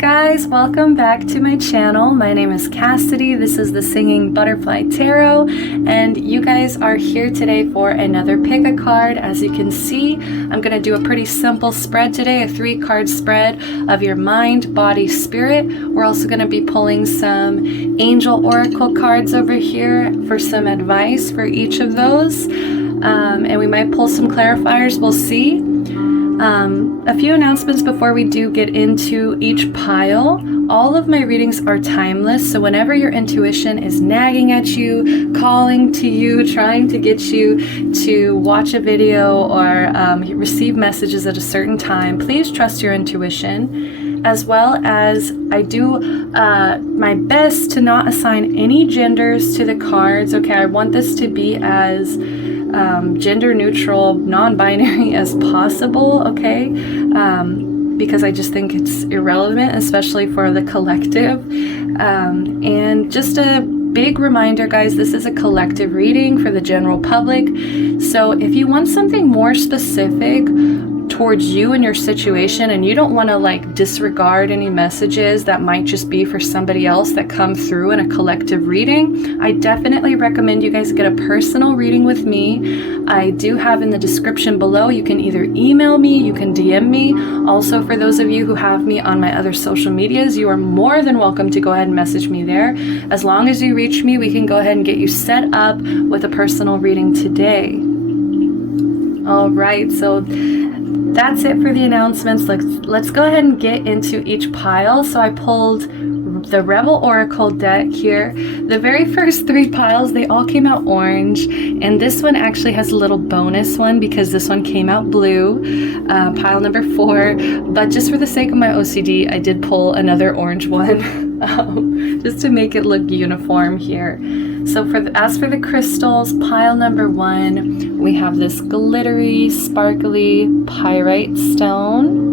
guys, welcome back to my channel. My name is Cassidy. This is the Singing Butterfly Tarot, and you guys are here today for another pick a card. As you can see, I'm going to do a pretty simple spread today, a 3-card spread of your mind, body, spirit. We're also going to be pulling some angel oracle cards over here for some advice for each of those, and we might pull some clarifiers. We'll see. A few announcements before we do get into each pile. All of my readings are timeless, so whenever your intuition is nagging at you, calling to you, trying to get you to watch a video or receive messages at a certain time, please trust your intuition. As well as I do my best to not assign any genders to the cards. Okay, I want this to be as gender neutral, non-binary as possible, okay? Because I just think it's irrelevant, especially for the collective. And just a big reminder, guys, this is a collective reading for the general public. So if you want something more specific towards you and your situation, and you don't want to like disregard any messages that might just be for somebody else that come through in a collective reading, I definitely recommend you guys get a personal reading with me. I do have in the description below, you can either email me, you can DM me. Also, for those of you who have me on my other social medias, you are more than welcome to go ahead and message me there. As long as you reach me, we can go ahead and get you set up with a personal reading today. All right, so that's it for the announcements. Let's go ahead and get into each pile. So I pulled the Rebel Oracle deck here. The very first 3 piles, they all came out orange, and this one actually has a little bonus one because this one came out blue, pile number 4. But just for the sake of my OCD, I did pull another orange one just to make it look uniform here. So as for the crystals, pile number 1, we have this glittery, sparkly pyrite stone.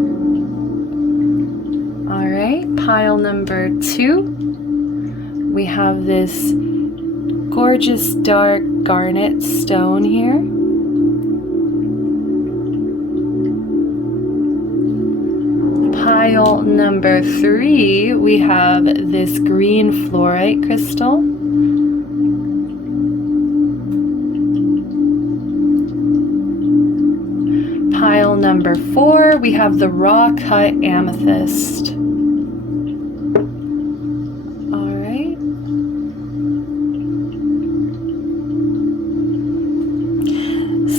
All right, pile number 2, we have this gorgeous dark garnet stone here. Pile number 3, we have this green fluorite crystal. Pile number 4, we have the raw cut amethyst. All right.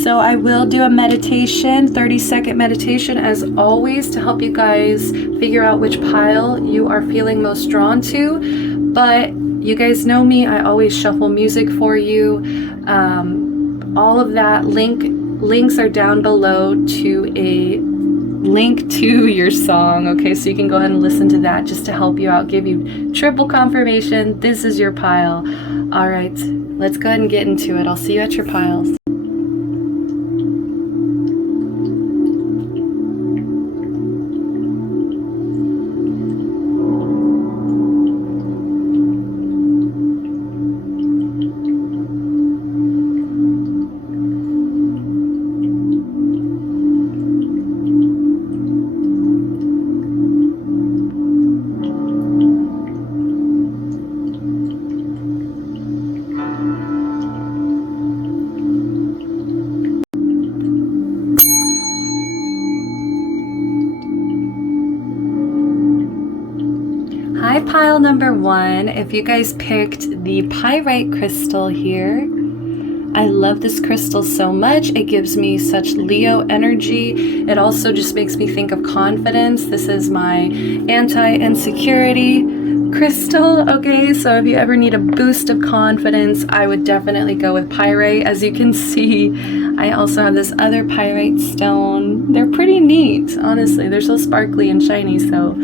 So I will do a meditation, 30-second meditation as always, to help you guys figure out which pile you are feeling most drawn to. But you guys know me, I always shuffle music for you. All of that links are down below to a link to your song, okay? So you can go ahead and listen to that just to help you out, give you triple confirmation this is your pile. All right, let's go ahead and get into it. I'll see you at your piles. Hi, pile number 1. If you guys picked the pyrite crystal here, I love this crystal so much. It gives me such Leo energy. It also just makes me think of confidence. This is my anti-insecurity crystal, okay? So if you ever need a boost of confidence, I would definitely go with pyrite. As you can see, I also have this other pyrite stone. They're pretty neat, honestly. They're so sparkly and shiny, so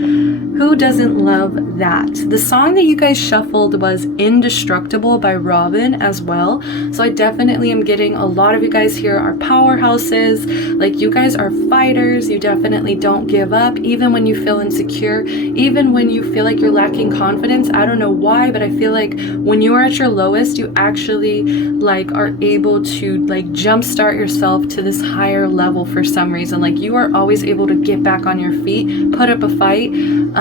who doesn't love that? The song that you guys shuffled was Indestructible by Robin as well. So I definitely am getting a lot of you guys here are powerhouses. Like, you guys are fighters. You definitely don't give up, even when you feel insecure, even when you feel like you're lacking confidence. I don't know why, but I feel like when you are at your lowest, you actually like are able to like jumpstart yourself to this higher level for some reason. Like, you are always able to get back on your feet, put up a fight.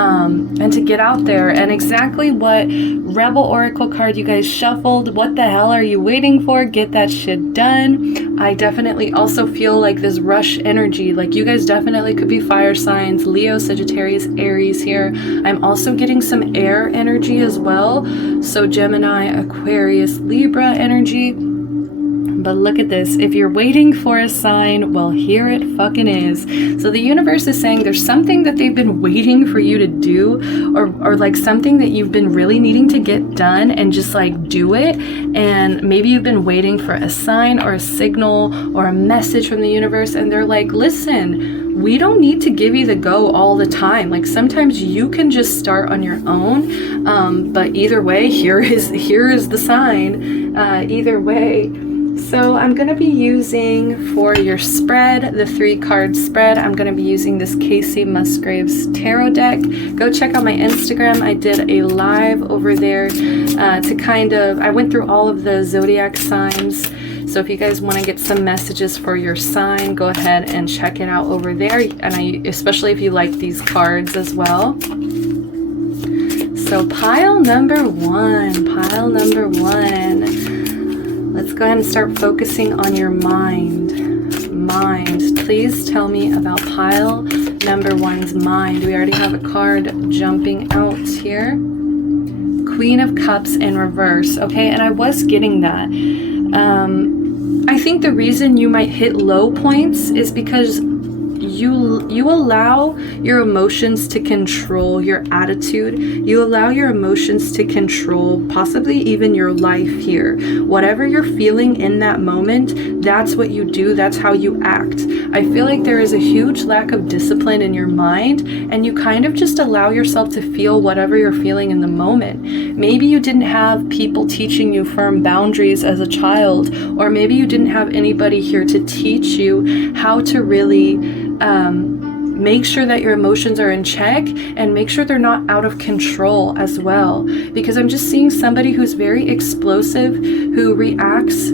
and to get out there. And exactly what Rebel Oracle card you guys shuffled, what the hell are you waiting for? Get that shit done. I definitely also feel like this rush energy, like you guys definitely could be fire signs, Leo, Sagittarius, Aries here. I'm also getting some air energy as well, so Gemini, Aquarius, Libra energy. But look at this. If you're waiting for a sign, well, here it fucking is. So the universe is saying there's something that they've been waiting for you to do, or like something that you've been really needing to get done, and just like do it. And maybe you've been waiting for a sign or a signal or a message from the universe, and they're like, listen, we don't need to give you the go all the time. Like sometimes you can just start on your own. But either way, here is the sign. Either way. So I'm going to be using, for your spread, the 3-card spread, I'm going to be using this Casey Musgraves tarot deck. Go check out my Instagram. I did a live over there to kind of, I went through all of the zodiac signs. So if you guys want to get some messages for your sign, go ahead and check it out over there. And especially if you like these cards as well. So pile number one. Let's go ahead and start focusing on your mind. Please tell me about pile number one's mind. We already have a card jumping out here. Queen of Cups in reverse. Okay, and I was getting that. I think the reason you might hit low points is because you allow your emotions to control your attitude. You allow your emotions to control possibly even your life here. Whatever you're feeling in that moment, that's what you do. That's how you act. I feel like there is a huge lack of discipline in your mind, and you kind of just allow yourself to feel whatever you're feeling in the moment. Maybe you didn't have people teaching you firm boundaries as a child, or maybe you didn't have anybody here to teach you how to really make sure that your emotions are in check, and make sure they're not out of control as well. Because I'm just seeing somebody who's very explosive, who reacts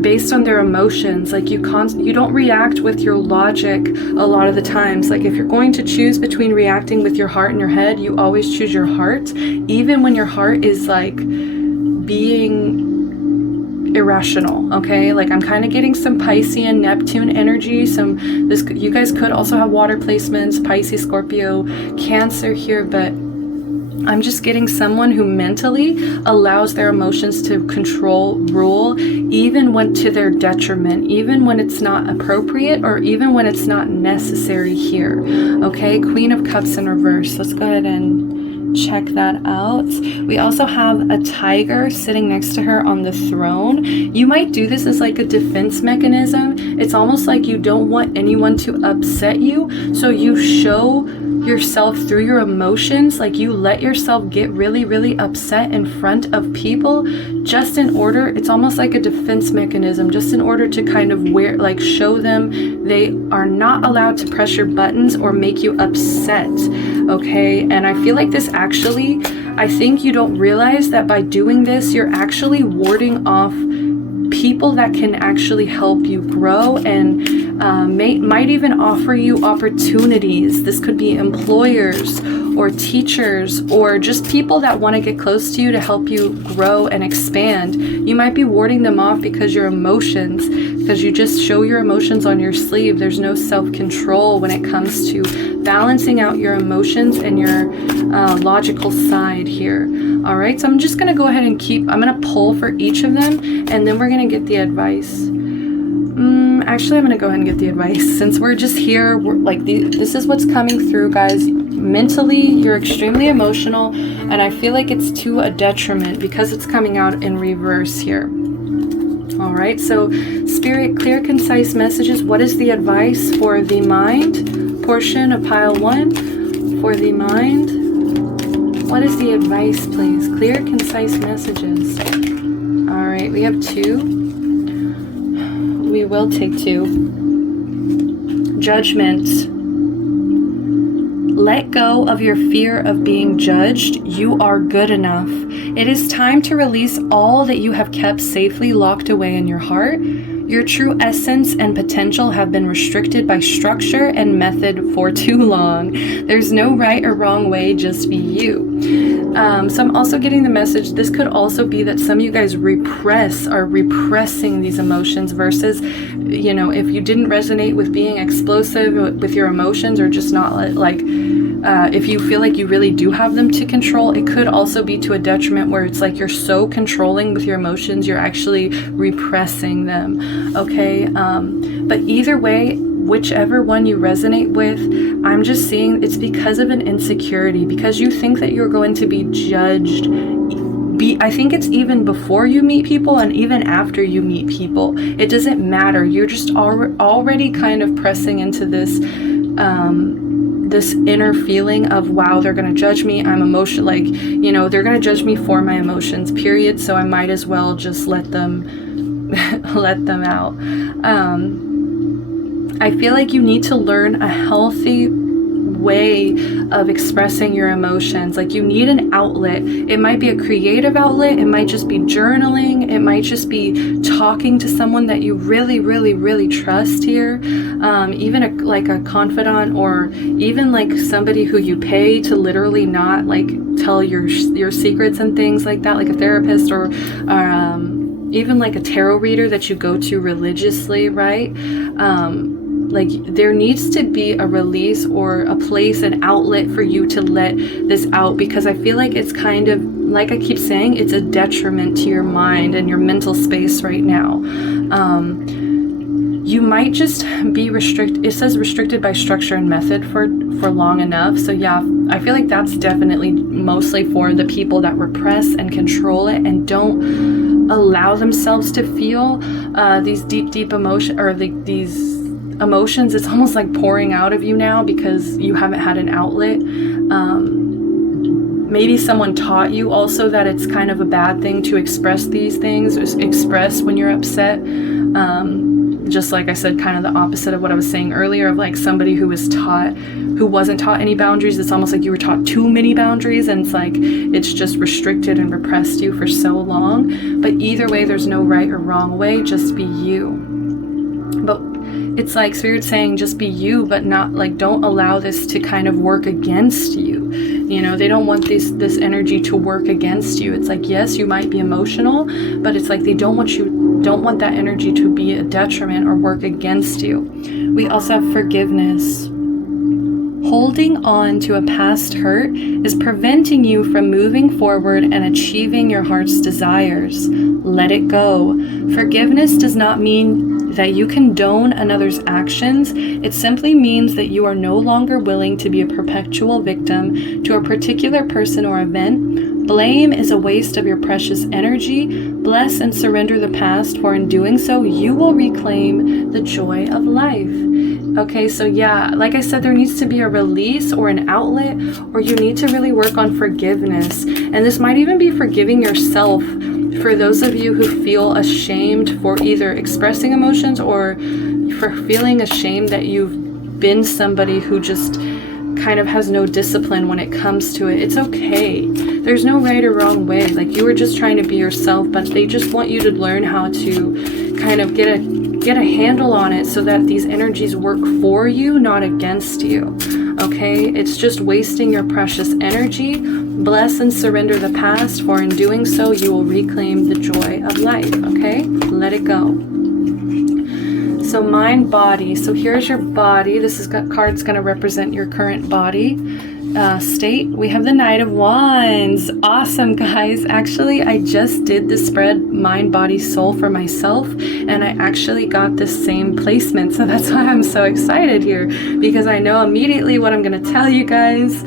based on their emotions. Like you don't react with your logic a lot of the times. Like if you're going to choose between reacting with your heart and your head, you always choose your heart, even when your heart is like being irrational. Okay, like I'm kind of getting some Piscean Neptune energy. You guys could also have water placements, Pisces, Scorpio, Cancer here, but I'm just getting someone who mentally allows their emotions to rule, even when to their detriment, even when it's not appropriate, or even when it's not necessary here. Okay, Queen of Cups in reverse. Let's go ahead and check that out. We also have a tiger sitting next to her on the throne. You might do this as like a defense mechanism. It's almost like you don't want anyone to upset you, so you show yourself through your emotions. Like you let yourself get really, really upset in front of people, just in order, it's almost like a defense mechanism, just in order to kind of show them they are not allowed to press your buttons or make you upset. Okay, and I feel like this actually, I think you don't realize that by doing this, you're actually warding off people that can actually help you grow, and might even offer you opportunities. This could be employers or teachers, or just people that want to get close to you to help you grow and expand. You might be warding them off because you just show your emotions on your sleeve. There's no self-control when it comes to balancing out your emotions and your logical side here. All right, so I'm just going to go ahead and I'm going to pull for each of them, and then we're going to get the advice. Actually, I'm going to go ahead and get the advice. Since we're just here, this is what's coming through, guys. Mentally, you're extremely emotional, and I feel like it's to a detriment because it's coming out in reverse here. All right, so Spirit, clear, concise messages. What is the advice for the mind portion of pile one? For the mind, what is the advice, please? Clear, concise messages. All right, we have 2. We will take 2. Judgment. Let go of your fear of being judged. You are good enough. It is time to release all that you have kept safely locked away in your heart. Your true essence and potential have been restricted by structure and method for too long. There's no right or wrong way, just be you. So I'm also getting the message, this could also be that some of you guys are repressing these emotions versus, you know, if you didn't resonate with being explosive with your emotions, or just not like, if you feel like you really do have them to control, it could also be to a detriment where it's like you're so controlling with your emotions, you're actually repressing them, okay? But either way, whichever one you resonate with, I'm just seeing it's because of an insecurity, because you think that you're going to be judged. I think it's even before you meet people and even after you meet people. It doesn't matter. You're just already kind of pressing into this this inner feeling of, wow, they're going to judge me. I'm emotional, like, you know, they're going to judge me for my emotions, period. So I might as well just let them out. I feel like you need to learn a healthy way of expressing your emotions. Like, you need an outlet. It might be a creative outlet. It might just be journaling. It might just be talking to someone that you really, really, really trust here. Even like a confidant, or even like somebody who you pay to literally not like tell your secrets and things like that, like a therapist, or even like a tarot reader that you go to religiously, right? Like, there needs to be a release or a place, an outlet for you to let this out, because I feel like it's kind of, like I keep saying, it's a detriment to your mind and your mental space right now. You might just be restricted. It says restricted by structure and method for long enough. So yeah, I feel like that's definitely mostly for the people that repress and control it and don't allow themselves to feel these deep emotion, or these emotions. It's almost like pouring out of you now because you haven't had an outlet. Maybe someone taught you also that it's kind of a bad thing to express these things, express when you're upset. Just like I said, kind of the opposite of what I was saying earlier, of like somebody who wasn't taught any boundaries. It's almost like you were taught too many boundaries, and it's like it's just restricted and repressed you for so long. But either way, there's no right or wrong way, just be you. But it's like Spirit's saying, just be you, but not like, don't allow this to kind of work against you. You know, they don't want this energy to work against you. It's like, yes, you might be emotional, but it's like they don't want that energy to be a detriment or work against you. We also have forgiveness. Holding on to a past hurt is preventing you from moving forward and achieving your heart's desires. Let it go. Forgiveness does not mean that you condone another's actions. It simply means that you are no longer willing to be a perpetual victim to a particular person or event. Blame is a waste of your precious energy. Bless and surrender the past, for in doing so, you will reclaim the joy of life. Okay, so yeah, like I said, there needs to be a release or an outlet, or you need to really work on forgiveness. And this might even be forgiving yourself. For those of you who feel ashamed for either expressing emotions or for feeling ashamed that you've been somebody who just kind of has no discipline when it comes to it, it's okay. There's no right or wrong way. Like, you were just trying to be yourself, but they just want you to learn how to kind of get a handle on it so that these energies work for you, not against you. Okay, it's just wasting your precious energy. Bless and surrender the past, for in doing so, you will reclaim the joy of life. Okay, let it go. So mind, body. So here's your body. This card's going to represent your current body state. We have the Knight of Wands. Awesome, guys. Actually, I just did the spread mind, body, soul for myself, and I actually got the same placement. So that's why I'm so excited here, because I know immediately what I'm going to tell you guys.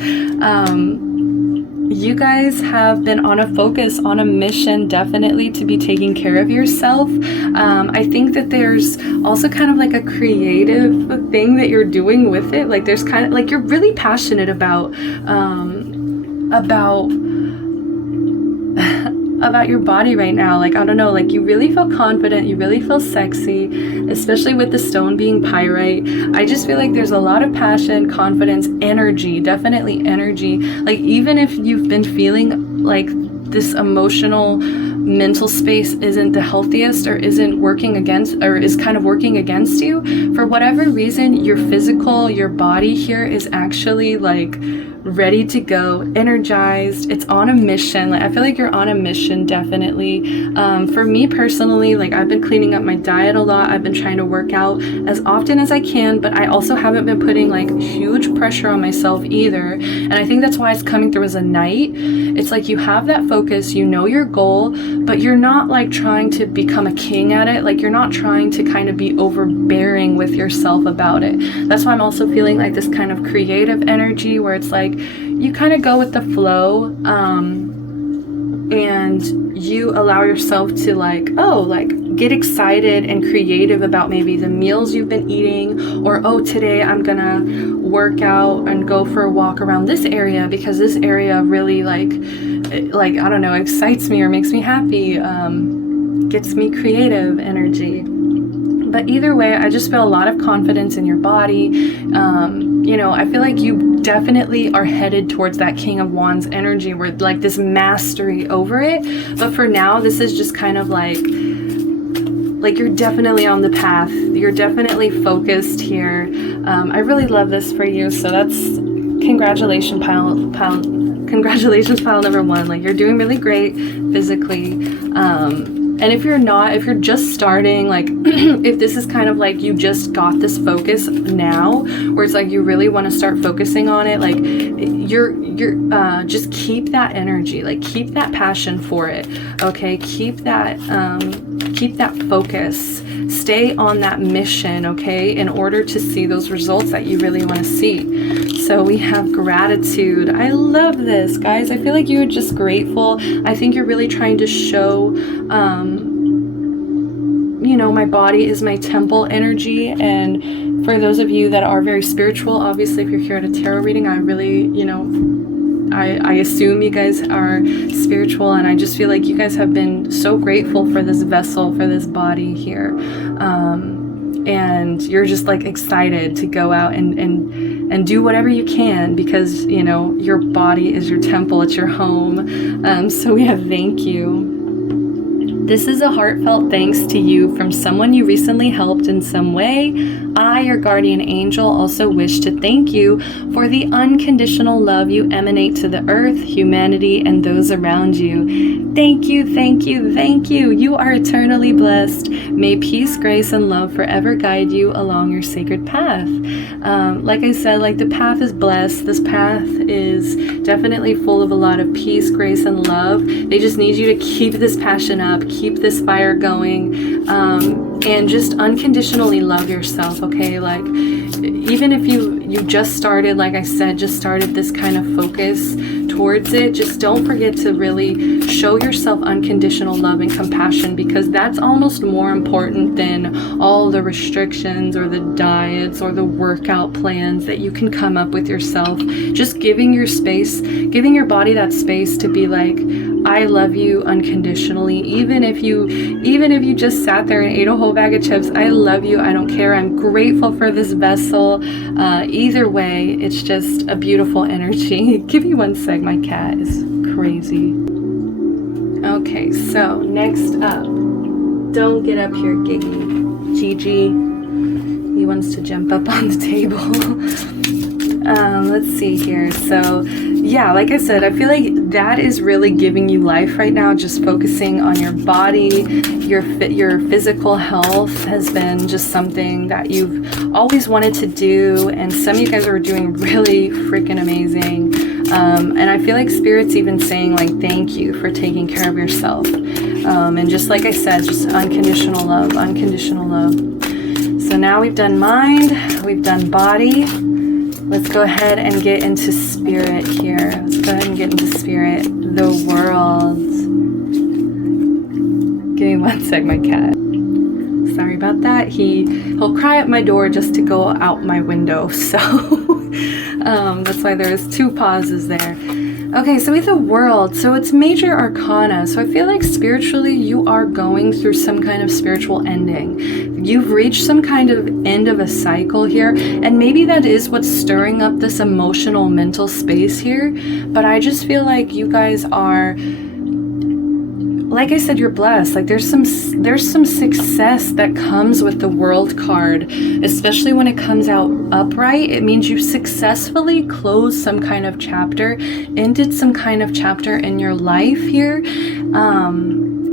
You guys have been on a focus, on a mission, definitely to be taking care of yourself. I think that there's also kind of like a creative thing that you're doing with it. Like, there's kind of like, you're really passionate about your body right now. Like, I don't know, like, you really feel confident, you really feel sexy, especially with the stone being pyrite. I just feel like there's a lot of passion, confidence, energy, definitely energy. Like, even if you've been feeling like this emotional mental space isn't the healthiest, or isn't working against, or is kind of working against you, for whatever reason, your physical, your body here is actually like ready to go, energized. It's on a mission. Like, I feel like you're on a mission, definitely. For me personally, like, I've been cleaning up my diet a lot. I've been trying to work out as often as I can, but I also haven't been putting like huge pressure on myself either. And I think that's why it's coming through as a knight. It's like you have that focus, you know your goal, but you're not like trying to become a king at it. Like, you're not trying to kind of be overbearing with yourself about it. That's why I'm also feeling like this kind of creative energy where it's like you kind of go with the flow, and you allow yourself to like get excited and creative about maybe the meals you've been eating, or today I'm gonna work out and go for a walk around this area because this area really like I don't know, excites me or makes me happy, gets me creative energy. But either way, I just feel a lot of confidence in your body. I feel like you definitely are headed towards that King of Wands energy, where like this mastery over it. But for now, this is just kind of like you're definitely on the path. You're definitely focused here. I really love this for you. So that's congratulations, pile number one. Like, you're doing really great physically. And if you're just starting, like if this is kind of like you just got this focus now, where it's like you really want to start focusing on it, like you're just keep that energy, like keep that passion for it. Okay, keep that focus. Stay on that mission, okay, in order to see those results that you really want to see. So we have gratitude. I love this, guys. I feel like you're just grateful. I think you're really trying to show, my body is my temple energy. And for those of you that are very spiritual, obviously, if you're here at a tarot reading, I really, I assume you guys are spiritual, and I just feel like you guys have been so grateful for this vessel, for this body here. And you're just like excited to go out and do whatever you can, because, your body is your temple, it's your home. So we have thank you. This is a heartfelt thanks to you from someone you recently helped in some way. I, your guardian angel, also wish to thank you for the unconditional love you emanate to the earth, humanity, and those around you. Thank you, thank you, thank you. You are eternally blessed. May peace, grace, and love forever guide you along your sacred path. Like I said, like the path is blessed. This path is definitely full of a lot of peace, grace, and love. They just need you to keep this passion up, keep this fire going, and just unconditionally love yourself, okay? Like, even if you just started, like I said, just started this kind of focus towards it, just don't forget to really show yourself unconditional love and compassion, because that's almost more important than all the restrictions or the diets or the workout plans that you can come up with yourself. Just giving your body that space to be like, I love you unconditionally. Even if you just sat there and ate a whole bag of chips, I love you. I don't care. I'm grateful for this vessel. Either way, it's just a beautiful energy. Give me one sec. My cat is crazy. Okay, so next up, don't get up here, Gigi. He wants to jump up on the table. Let's see here. So yeah, like I said, I feel like that is really giving you life right now. Just focusing on your body, your physical health has been just something that you've always wanted to do, and some of you guys are doing really freaking amazing. And I feel like Spirit's even saying like thank you for taking care of yourself. And just like I said, just unconditional love, unconditional love. So now we've done mind, we've done body. Let's go ahead and get into spirit here. Let's go ahead and get into spirit. The world. Give me one sec, my cat. Sorry about that. He'll cry at my door just to go out my window. So that's why there's two pauses there. Okay, so with the world, so it's major arcana. So I feel like spiritually you are going through some kind of spiritual ending. You've reached some kind of end of a cycle here, and maybe that is what's stirring up this emotional mental space here. But I just feel like you guys are like I said, you're blessed. Like there's some success that comes with the World card, especially when it comes out upright. It means you successfully closed some kind of chapter, ended some kind of chapter in your life here.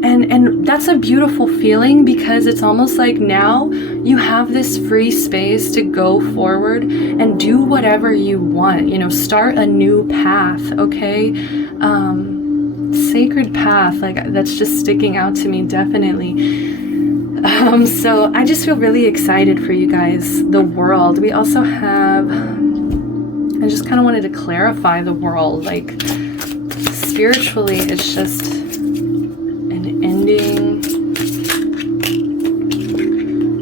And that's a beautiful feeling, because it's almost like now you have this free space to go forward and do whatever you want, you know, start a new path, okay? Sacred path, like that's just sticking out to me, definitely. So I just feel really excited for you guys. The World. We also have, I just kind of wanted to clarify the World, like spiritually, it's just an ending.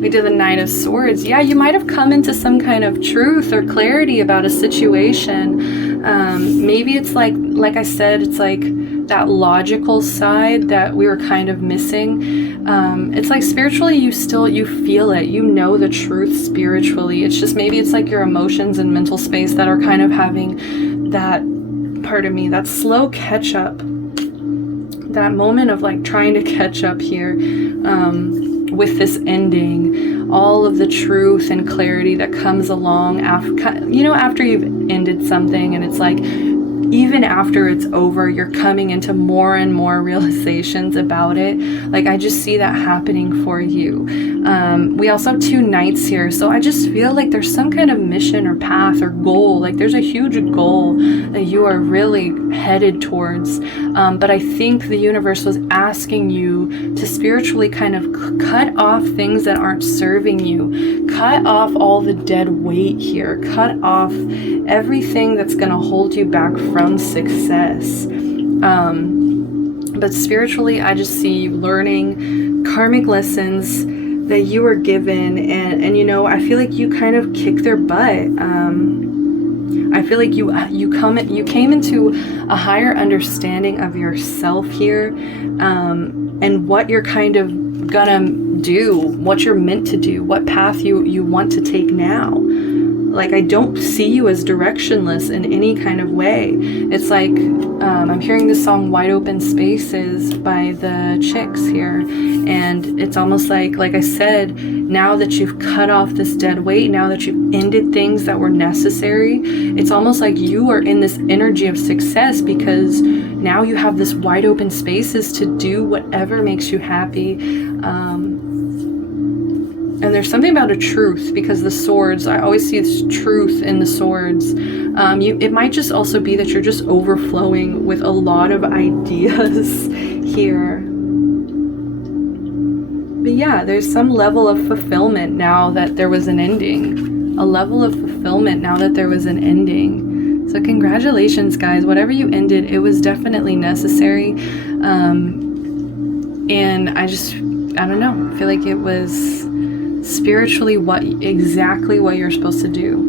We did the Knight of Swords. Yeah, you might have come into some kind of truth or clarity about a situation. Maybe it's like I said, it's like that logical side that we were kind of missing. It's like spiritually, you feel it, you know the truth spiritually. It's just maybe it's like your emotions and mental space that are kind of having that, pardon me, that slow catch up, that moment of like trying to catch up here with this ending, all of the truth and clarity that comes along after, you know, after you've ended something, and it's like, even after it's over, you're coming into more and more realizations about it. Like I just see that happening for you. We also have 2 knights here, so I just feel like there's some kind of mission or path or goal. Like there's a huge goal that you are really headed towards, but I think the universe was asking you to spiritually kind of cut off things that aren't serving you, cut off all the dead weight here, cut off everything that's going to hold you back from success. But spiritually, I just see you learning karmic lessons that you were given, and you know, I feel like you kind of kick their butt. I feel like you came into a higher understanding of yourself here, and what you're kind of gonna do, what you're meant to do, what path you want to take now. Like I don't see you as directionless in any kind of way. It's like I'm hearing the song Wide Open Spaces by the Chicks here, and it's almost like I said, now that you've cut off this dead weight, now that you've ended things that were necessary, it's almost like you are in this energy of success, because now you have this wide open spaces to do whatever makes you happy. And there's something about a truth, because the swords, I always see this truth in the swords. It might just also be that you're just overflowing with a lot of ideas here. But yeah, there's some level of fulfillment now that there was an ending. A level of fulfillment now that there was an ending. So congratulations, guys. Whatever you ended, it was definitely necessary. And I don't know, I feel like it was spiritually exactly what you're supposed to do.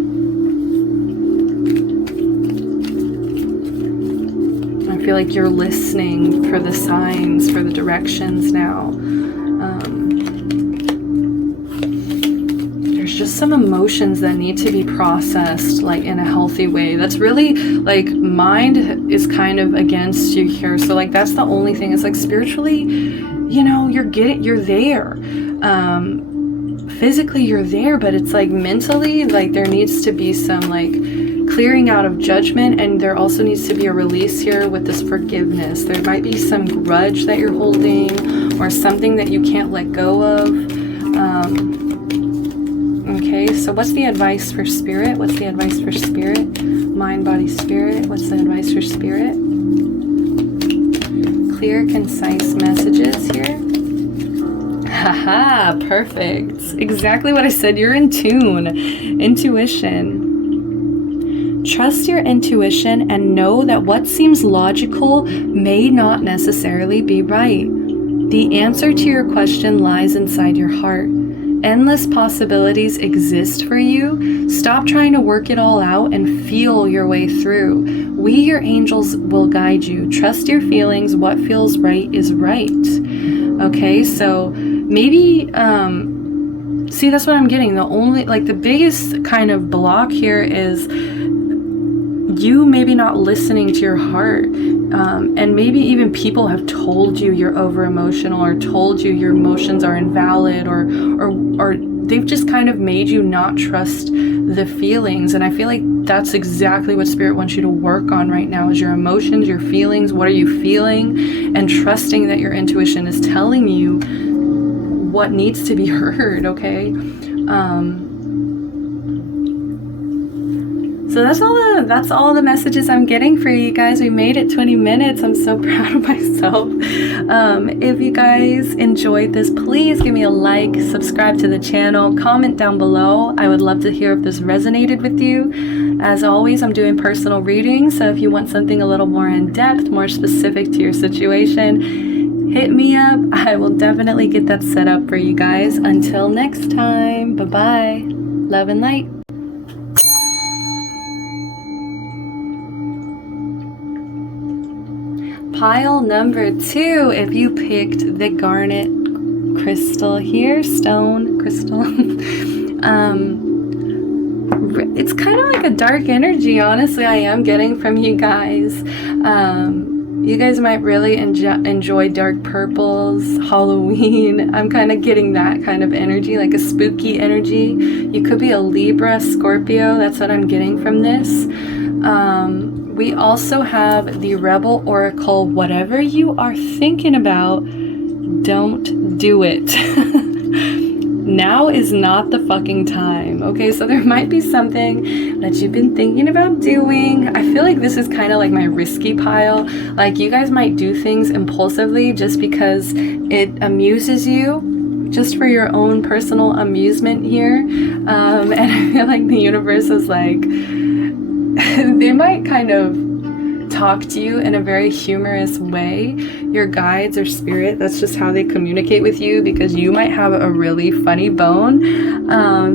I feel like you're listening for the signs, for the directions now. There's just some emotions that need to be processed, like in a healthy way. That's really like mind is kind of against you here. So like that's the only thing. It's like spiritually, you know, you're there. Physically you're there, but it's like mentally, like there needs to be some like clearing out of judgment, and there also needs to be a release here with this forgiveness. There might be some grudge that you're holding, or something that you can't let go of. Okay, so what's the advice for spirit? What's the advice for spirit? Mind, body, spirit. What's the advice for spirit? Clear, concise messages here. Haha, perfect. Exactly what I said. You're in tune. Intuition. Trust your intuition and know that what seems logical may not necessarily be right. The answer to your question lies inside your heart. Endless possibilities exist for you. Stop trying to work it all out and feel your way through. We, your angels, will guide you. Trust your feelings. What feels right is right. Okay, so maybe, see, that's what I'm getting. The biggest kind of block here is you maybe not listening to your heart, and maybe even people have told you you're over emotional, or told you your emotions are invalid, or they've just kind of made you not trust the feelings. And I feel like that's exactly what Spirit wants you to work on right now, is your emotions, your feelings. What are you feeling? And trusting that your intuition is telling you what needs to be heard, okay? So that's all the messages I'm getting for you guys. We made it 20 minutes. I'm so proud of myself. If you guys enjoyed this, please give me a like, subscribe to the channel, comment down below. I would love to hear if this resonated with you. As always, I'm doing personal readings, so if you want something a little more in depth, more specific to your situation, hit me up. I will definitely get that set up for you guys. Until next time, bye-bye. Love and light. Pile number 2, if you picked the garnet crystal here, stone crystal, it's kind of like a dark energy, honestly, I am getting from you guys. You guys might really enjoy dark purples, Halloween. I'm kind of getting that kind of energy, like a spooky energy. You could be a Libra, Scorpio, that's what I'm getting from this. We also have the Rebel Oracle. Whatever you are thinking about, don't do it. Now is not the fucking time. Okay, so there might be something that you've been thinking about doing. I feel like this is kind of like my risky pile. Like, you guys might do things impulsively just because it amuses you, just for your own personal amusement here. And I feel like the universe is like, they might kind of talk to you in a very humorous way. Your guides or spirit, that's just how they communicate with you, because you might have a really funny bone,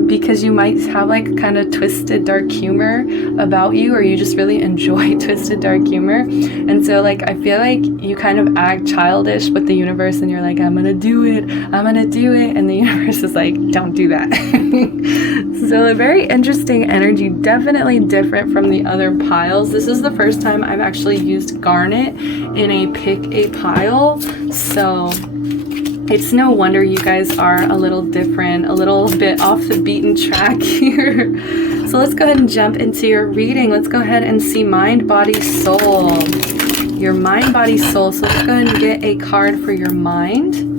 because you might have like kind of twisted dark humor about you, or you just really enjoy twisted dark humor. And so like, I feel like you kind of act childish with the universe, and you're like, I'm gonna do it, and the universe is like, don't do that. So a very interesting energy, definitely different from the other piles. This is the first time I've actually used garnet in a pick a pile, so it's no wonder you guys are a little different, a little bit off the beaten track here. So let's go ahead and jump into your reading. Let's go ahead and see mind, body, soul. Your mind, body, soul. So let's go ahead and get a card for your mind.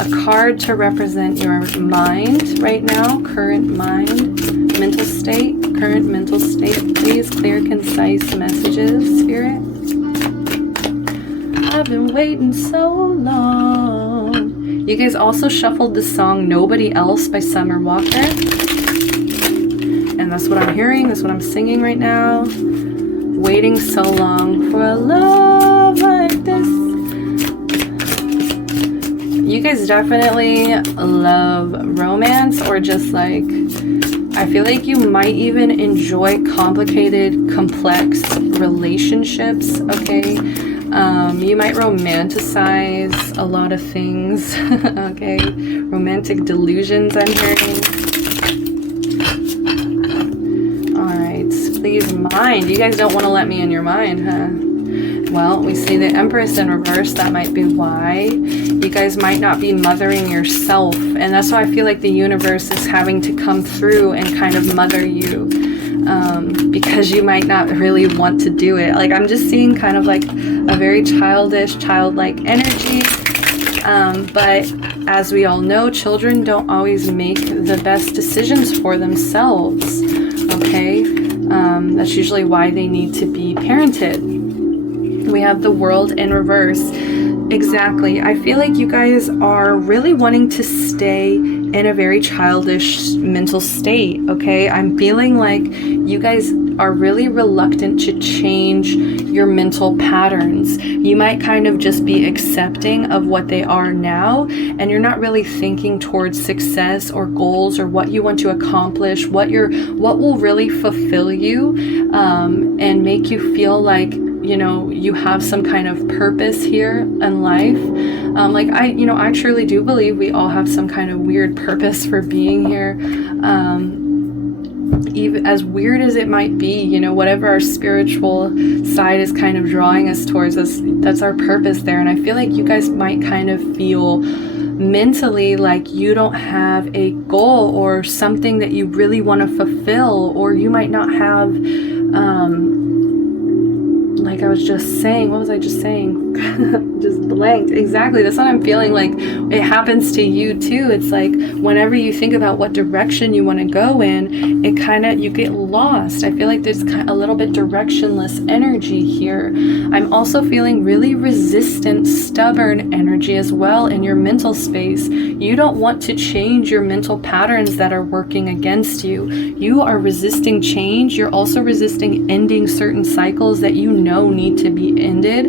A card to represent your mind right now, current mind, mental state, current mental state. Please, clear, concise messages, Spirit. I've been waiting so long. You guys also shuffled the song Nobody Else by Summer Walker. And that's what I'm hearing, that's what I'm singing right now. Waiting so long for a love like this. You guys definitely love romance, or just like, I feel like you might even enjoy complicated, complex relationships, okay? You might romanticize a lot of things, okay? Romantic delusions, I'm hearing. Alright, please mind. You guys don't want to let me in your mind, huh? Well, we see the Empress in reverse. That might be why. You guys might not be mothering yourself. And that's why I feel like the universe is having to come through and kind of mother you. Because you might not really want to do it. Like, I'm just seeing kind of like a very childish, childlike energy. But as we all know, children don't always make the best decisions for themselves. Okay? That's usually why they need to be parented. We have the World in reverse. Exactly. I feel like you guys are really wanting to stay in a very childish mental state, okay? I'm feeling like you guys are really reluctant to change your mental patterns. You might kind of just be accepting of what they are now, and you're not really thinking towards success or goals or what you want to accomplish, what will really fulfill you, and make you feel like, you know, you have some kind of purpose here in life. Like I truly do believe we all have some kind of weird purpose for being here. even as weird as it might be, you know, whatever our spiritual side is kind of drawing us towards us, that's our purpose there. And I feel like you guys might kind of feel mentally like you don't have a goal or something that you really want to fulfill, or you might not have like I was just saying, what was I just saying? Just blanked. Exactly. That's what I'm feeling like it happens to you too. It's like whenever you think about what direction you want to go in, it kind of, you get lost. I feel like there's a little bit directionless energy here. I'm also feeling really resistant, stubborn energy as well in your mental space. You don't want to change your mental patterns that are working against you. You are resisting change. You're also resisting ending certain cycles that you know need to be ended.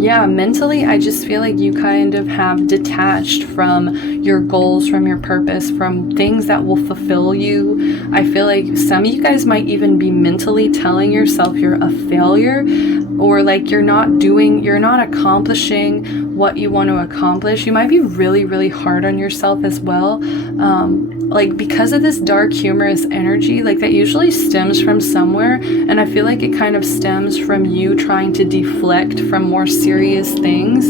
Yeah, mentally, I just feel like you kind of have detached from your goals, from your purpose, from things that will fulfill you. I feel like some of you guys might even be mentally telling yourself you're a failure, or like you're not accomplishing what you want to accomplish. You might be really, really hard on yourself as well. Like because of this dark humorous energy, like that usually stems from somewhere, and I feel like it kind of stems from you trying to deflect from more serious things.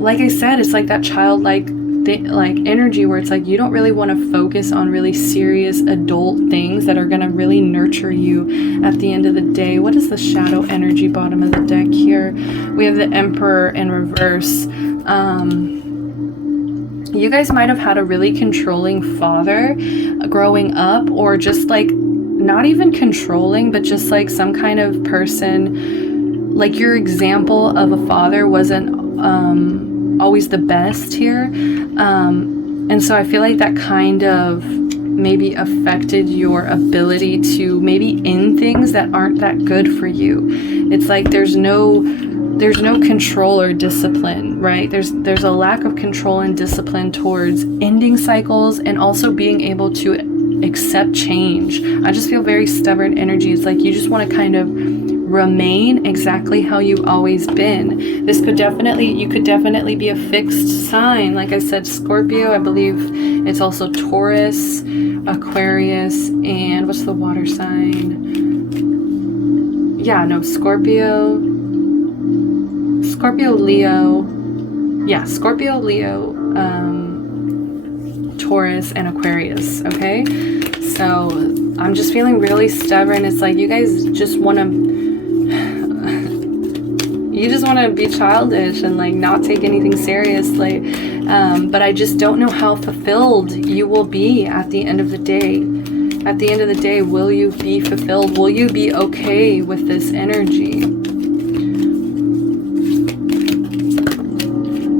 Like I said, it's like that childlike like energy where it's like you don't really want to focus on really serious adult things that are going to really nurture you at the end of the day. What is the shadow energy bottom of the deck here? We have the Emperor in reverse. You guys might have had a really controlling father growing up, or just like not even controlling, but just like some kind of person, like your example of a father wasn't always the best here. And so I feel like that kind of maybe affected your ability to maybe end things that aren't that good for you. It's like there's no control or discipline, right? There's a lack of control and discipline towards ending cycles and also being able to accept change. I just feel very stubborn energy. It's like you just want to kind of remain exactly how you've always been. You could definitely be a fixed sign. Like I said, Scorpio, I believe it's also Taurus, Aquarius, and what's the water sign? Yeah, no, Scorpio, Leo, Taurus, and Aquarius, okay? So I'm just feeling really stubborn. It's like you guys just want to be childish and like not take anything seriously. But I just don't know how fulfilled you will be at the end of the day. At the end of the day, will you be fulfilled? Will you be okay with this energy?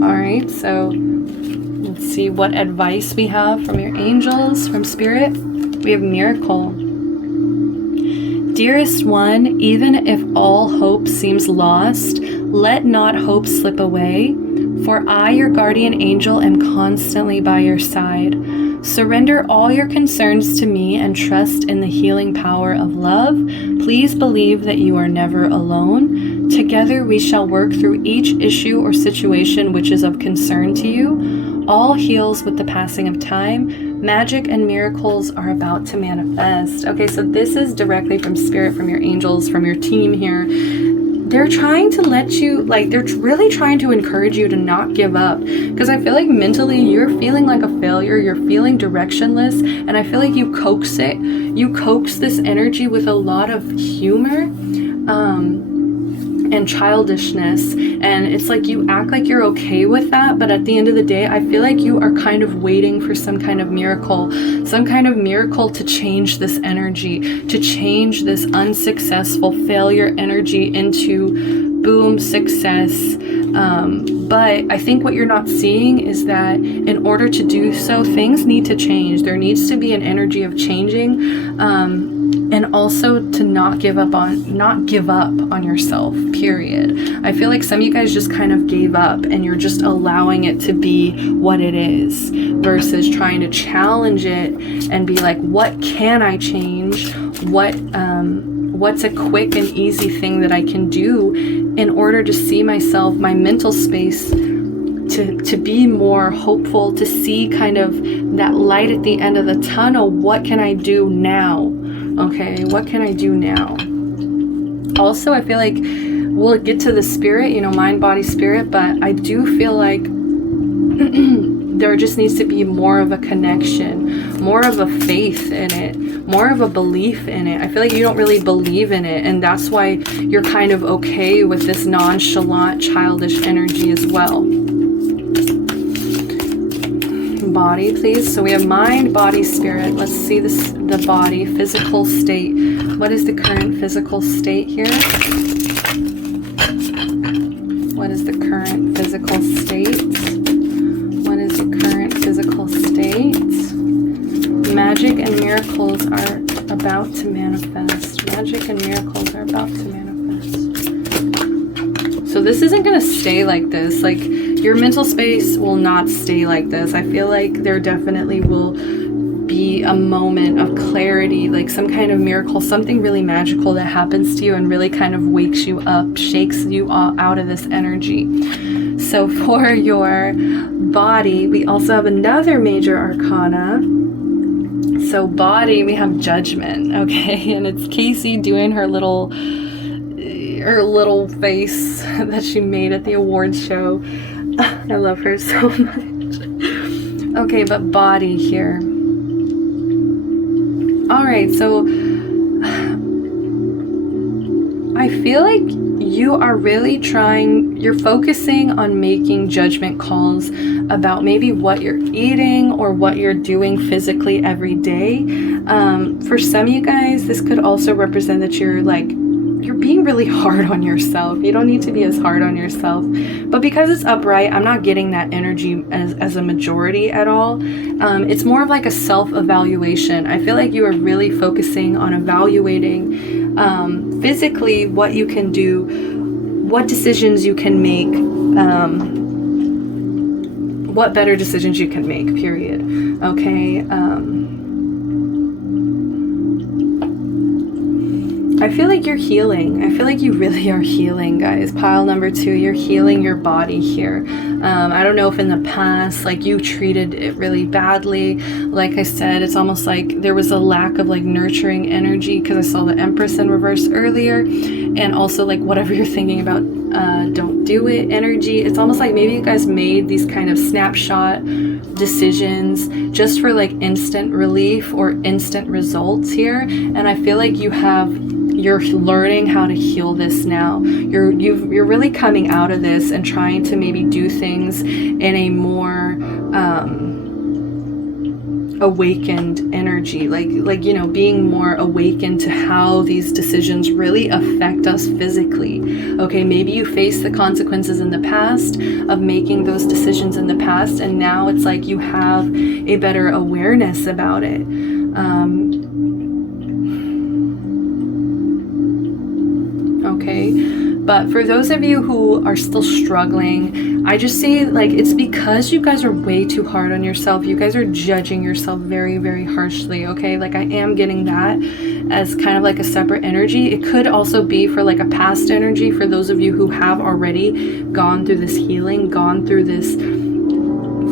Alright, so let's see what advice we have from your angels, from Spirit. We have Miracle. Dearest one, even if all hope seems lost, let not hope slip away, for I, your guardian angel, am constantly by your side. Surrender all your concerns to me and trust in the healing power of love. Please believe that you are never alone. Together we shall work through each issue or situation which is of concern to you. All heals with the passing of time. Magic and miracles are about to manifest. Okay, so this is directly from Spirit, from your angels, from your team here. They're trying to let you, like, they're really trying to encourage you to not give up. Because I feel like mentally you're feeling like a failure, you're feeling directionless, and I feel like you coax this energy with a lot of humor and childishness, and it's like you act like you're okay with that, but at the end of the day, I feel like you are kind of waiting for some kind of miracle to change this energy, to change this unsuccessful failure energy into boom, success. But I think what you're not seeing is that in order to do so, things need to change. There needs to be an energy of changing, and also to not give up on yourself, period. I feel like some of you guys just kind of gave up and you're just allowing it to be what it is versus trying to challenge it and be like, what can I change? What's a quick and easy thing that I can do in order to see myself, my mental space, to be more hopeful, to see kind of that light at the end of the tunnel. What can I do now? Okay, what can I do now? Also, I feel like we'll get to the spirit, you know, mind, body, spirit, but I do feel like there just needs to be more of a connection, more of a faith in it, more of a belief in it. I feel like you don't really believe in it, and that's why you're kind of okay with this nonchalant, childish energy as well. Body, please. So we have mind, body, spirit. Let's see this, the body, physical state. What is the current physical state here? What is the current physical state? What is the current physical state? Magic and miracles are about to manifest. Magic and miracles are about to manifest. So this isn't going to stay like this. Like, your mental space will not stay like this. I feel like there definitely will be a moment of clarity, like some kind of miracle, something really magical that happens to you and really kind of wakes you up, shakes you out of this energy. So for your body, we also have another major arcana. So body, we have judgment, okay? And it's Casey doing her little face that she made at the awards show. I love her so much. Okay, but body here. All right, so I feel like you are really you're focusing on making judgment calls about maybe what you're eating or what you're doing physically every day. For some of you guys, this could also represent that you're being really hard on yourself. You don't need to be as hard on yourself. But because it's upright, I'm not getting that energy as a majority at all. It's more of like a self-evaluation. I feel like you are really focusing on evaluating physically what you can do, what decisions you can make, what better decisions you can make, period. Okay. I feel like you're healing. I feel like you really are healing, guys. Pile number 2, you're healing your body here. I don't know if in the past, like, you treated it really badly. Like I said, it's almost like there was a lack of like nurturing energy, because I saw the Empress in reverse earlier. And also like whatever you're thinking about, don't do it energy. It's almost like maybe you guys made these kind of snapshot decisions just for like instant relief or instant results here. And I feel like you're learning how to heal this now. You're really coming out of this and trying to maybe do things in a more awakened energy, like you know, being more awakened to how these decisions really affect us physically. Okay, maybe you faced the consequences in the past of making those decisions in the past, and now it's like you have a better awareness about it. Okay, but for those of you who are still struggling, I just say, like, it's because you guys are way too hard on yourself. You guys are judging yourself very, very harshly. Okay, like, I am getting that as kind of like a separate energy. It could also be for like a past energy for those of you who have already gone through this healing, gone through this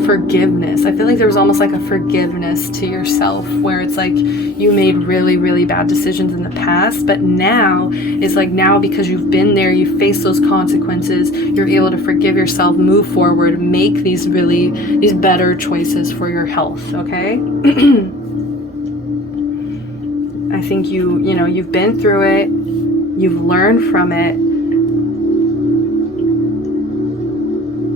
forgiveness. I feel like there was almost like a forgiveness to yourself, where it's like you made really, really bad decisions in the past, but now it's like, now because you've been there, you face those consequences, you're able to forgive yourself, move forward, make these better choices for your health. Okay. I think you've been through it, you've learned from it,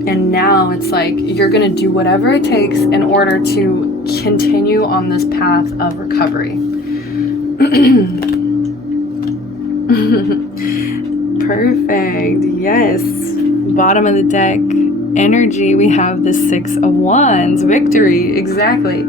and now it's like you're going to do whatever it takes in order to continue on this path of recovery. Perfect. Yes. Bottom of the deck energy, we have the 6 of Wands. Victory. Exactly.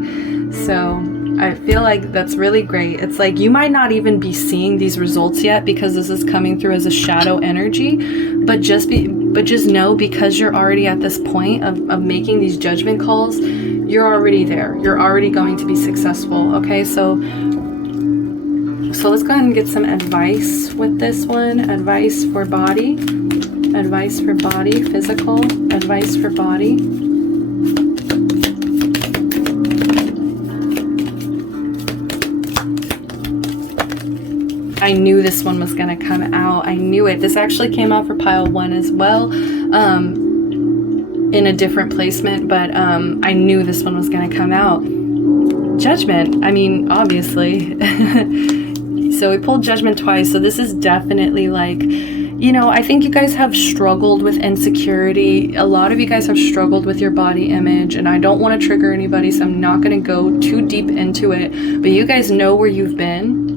So I feel like that's really great. It's like you might not even be seeing these results yet because this is coming through as a shadow energy, but just know, because you're already at this point of making these judgment calls, you're already there. You're already going to be successful. Okay, so let's go ahead and get some advice with this one. Advice for body. Advice for body, physical, advice for body. I knew this one was going to come out. I knew it. This actually came out for pile 1 as well, in a different placement, but I knew this one was going to come out. Judgment, I mean, obviously. So we pulled Judgment twice, so this is definitely like, you know, I think you guys have struggled with insecurity. A lot of you guys have struggled with your body image, and I don't want to trigger anybody, so I'm not going to go too deep into it, but you guys know where you've been.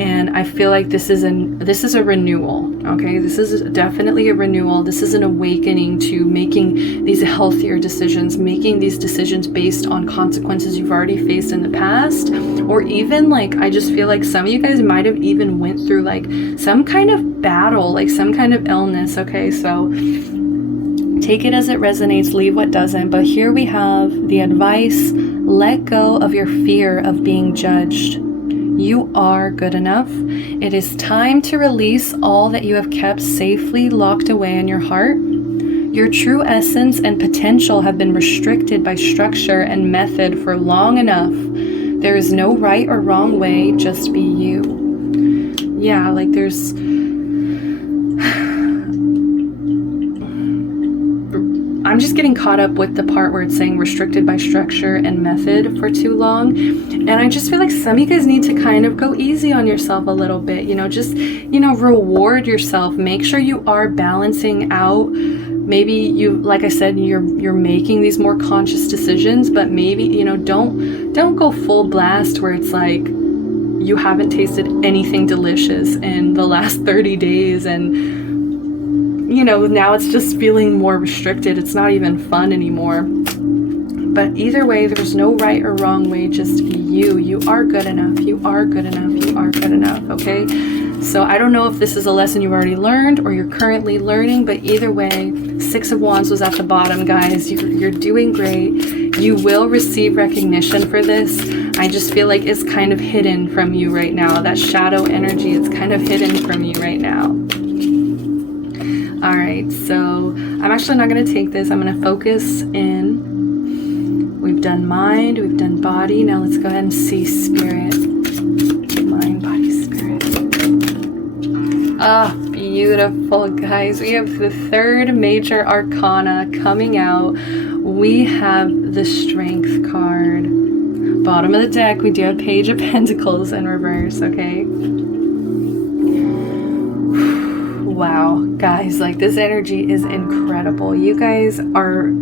And I feel like this is a renewal, okay? This is definitely a renewal. This is an awakening to making these healthier decisions, making these decisions based on consequences you've already faced in the past. Or even like, I just feel like some of you guys might have even went through like some kind of battle, like some kind of illness, okay? So take it as it resonates, leave what doesn't. But here we have the advice: let go of your fear of being judged. You are good enough. It is time to release all that you have kept safely locked away in your heart. Your true essence and potential have been restricted by structure and method for long enough. There is no right or wrong way, just be you. Yeah, like there's... I'm just getting caught up with the part where it's saying restricted by structure and method for too long. And I just feel like some of you guys need to kind of go easy on yourself a little bit, you know, just, you know, reward yourself. Make sure you are balancing out. Maybe you, like I said, you're making these more conscious decisions, but maybe, you know, don't go full blast where it's like you haven't tasted anything delicious in the last 30 days and, you know, now it's just feeling more restricted. It's not even fun anymore. But either way, there's no right or wrong way, just be you. You are good enough. You are good enough. You are good enough, okay? So I don't know if this is a lesson you've already learned or you're currently learning, but either way, 6 of Wands was at the bottom, guys. You're doing great. You will receive recognition for this. I just feel like it's kind of hidden from you right now. That shadow energy, it's kind of hidden from you right now. All right, so I'm actually not going to take this. I'm going to focus in. We've done mind, we've done body. Now let's go ahead and see spirit. Mind, body, spirit. Ah, beautiful, guys. We have the 3rd major arcana coming out. We have the Strength card. Bottom of the deck, we do have Page of Pentacles in reverse, okay? Wow, guys, like this energy is incredible. You guys are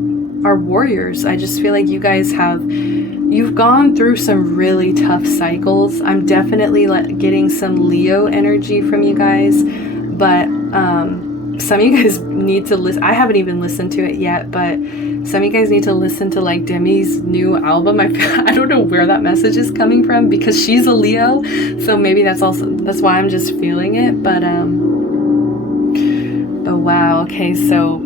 warriors. I just feel like you guys you've gone through some really tough cycles. I'm definitely getting some Leo energy from you guys, but some of you guys need to listen. I haven't even listened to it yet, but some of you guys need to listen to like Demi's new album. I don't know where that message is coming from because she's a Leo, so maybe that's why I'm just feeling it. But wow, okay, so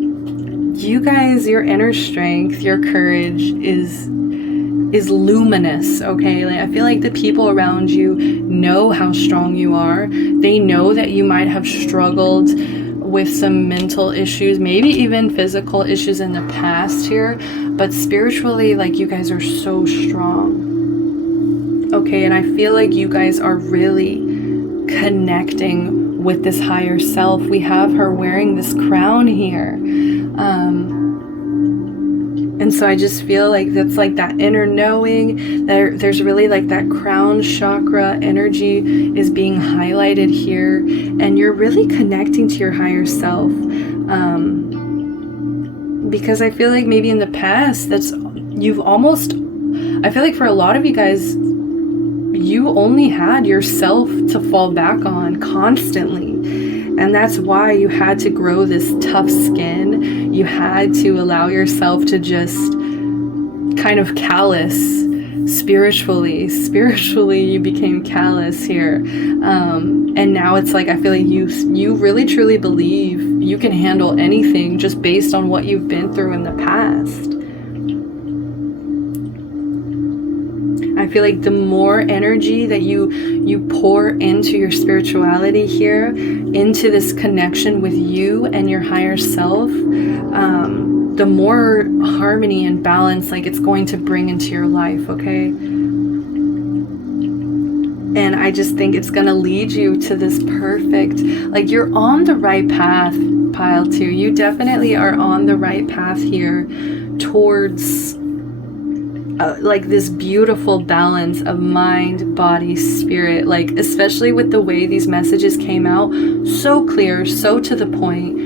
you guys, your inner strength, your courage is luminous, okay? Like, I feel like the people around you know how strong you are. They know that you might have struggled with some mental issues, maybe even physical issues in the past here, but spiritually, like, you guys are so strong. Okay, and I feel like you guys are really connecting with this higher self. We have her wearing this crown here. And so I just feel like that's like that inner knowing. There's really like that crown chakra energy is being highlighted here. And you're really connecting to your higher self. Because I feel like maybe in the past, I feel like for a lot of you guys, you only had yourself to fall back on constantly. And that's why you had to grow this tough skin. You had to allow yourself to just kind of callous spiritually. Spiritually, you became callous here. And now it's like, I feel like you really truly believe you can handle anything just based on what you've been through in the past. I feel like the more energy that you pour into your spirituality here, into this connection with you and your higher self, the more harmony and balance like it's going to bring into your life, okay? And I just think it's going to lead you to this perfect, like you're on the right path, Pile 2. You definitely are on the right path here towards like this beautiful balance of mind, body, spirit, like especially with the way these messages came out, so clear, so to the point.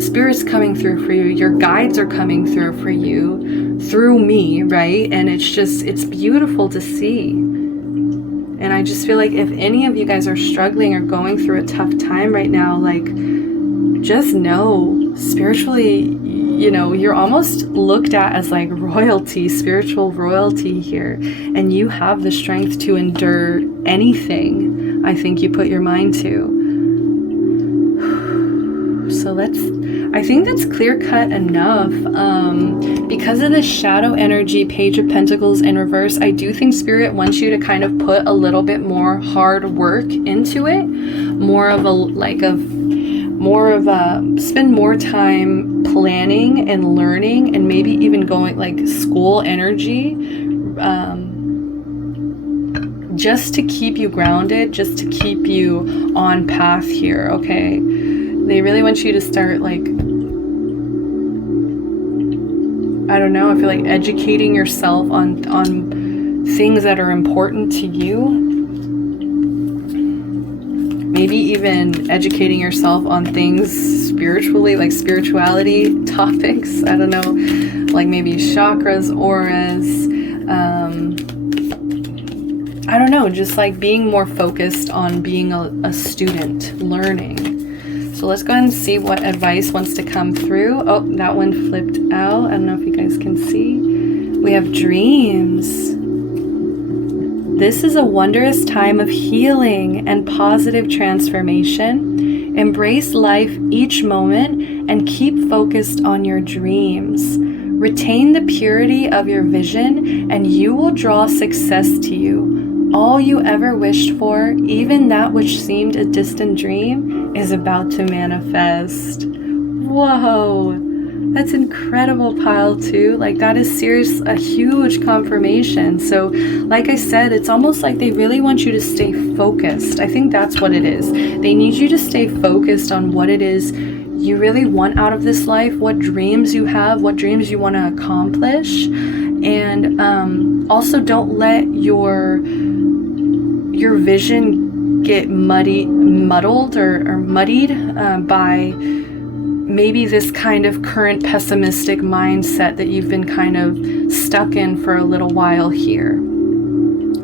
Spirit's coming through for you. Your guides are coming through for you through me, right? And it's beautiful to see. And I just feel like if any of you guys are struggling or going through a tough time right now, like just know spiritually, you know, you're almost looked at as like royalty, spiritual royalty here. And you have the strength to endure anything I think you put your mind to. So I think that's clear cut enough. Because of the shadow energy, Page of Pentacles in reverse, I do think Spirit wants you to kind of put a little bit more hard work into it. Spend more time planning and learning, and maybe even going like school energy, just to keep you grounded, just to keep you on path here, okay? They really want you to start like, I don't know, I feel like educating yourself on things that are important to you. Maybe even educating yourself on things spiritually, like spirituality topics. I don't know, like maybe chakras, auras. I don't know, just like being more focused on being a student, learning. So let's go ahead and see what advice wants to come through. Oh, that one flipped out. I don't know if you guys can see. We have dreams. This is a wondrous time of healing and positive transformation. Embrace life each moment and keep focused on your dreams. Retain the purity of your vision and you will draw success to you. All you ever wished for, even that which seemed a distant dream, is about to manifest. Whoa, that's incredible, Pile 2. Like that is a huge confirmation. So like I said, it's almost like they really want you to stay focused. I think that's what it is. They need you to stay focused on what it is you really want out of this life, what dreams you have, what dreams you want to accomplish. And also don't let your vision get muddled or muddied by maybe this kind of current pessimistic mindset that you've been kind of stuck in for a little while here.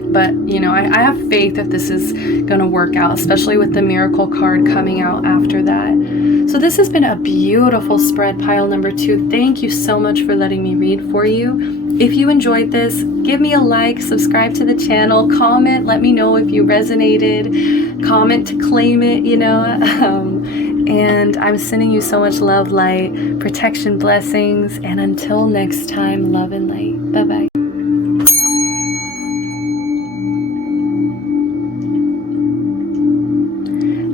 But, you know, I have faith that this is going to work out, especially with the miracle card coming out after that. So this has been a beautiful spread, Pile number 2. Thank you so much for letting me read for you. If you enjoyed this, give me a like, subscribe to the channel, comment, let me know if you resonated, comment to claim it, you know. And I'm sending you so much love, light, protection, blessings, and until next time, love and light. Bye-bye.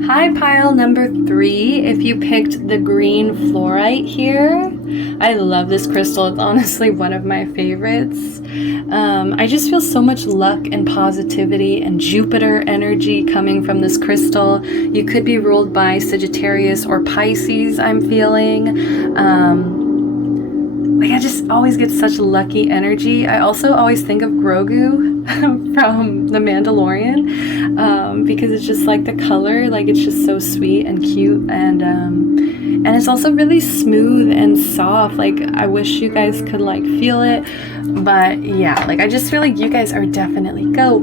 Hi, Pile number 3. If you picked the green fluorite here, I love this crystal. It's honestly one of my favorites. I just feel so much luck and positivity and Jupiter energy coming from this crystal. You could be ruled by Sagittarius or Pisces, I'm feeling. Like I just always get such lucky energy. I also always think of Grogu from The Mandalorian, because it's just like the color, like it's just so sweet and cute, and it's also really smooth and soft. Like I wish you guys could like feel it, but yeah, like I just feel like you guys are definitely go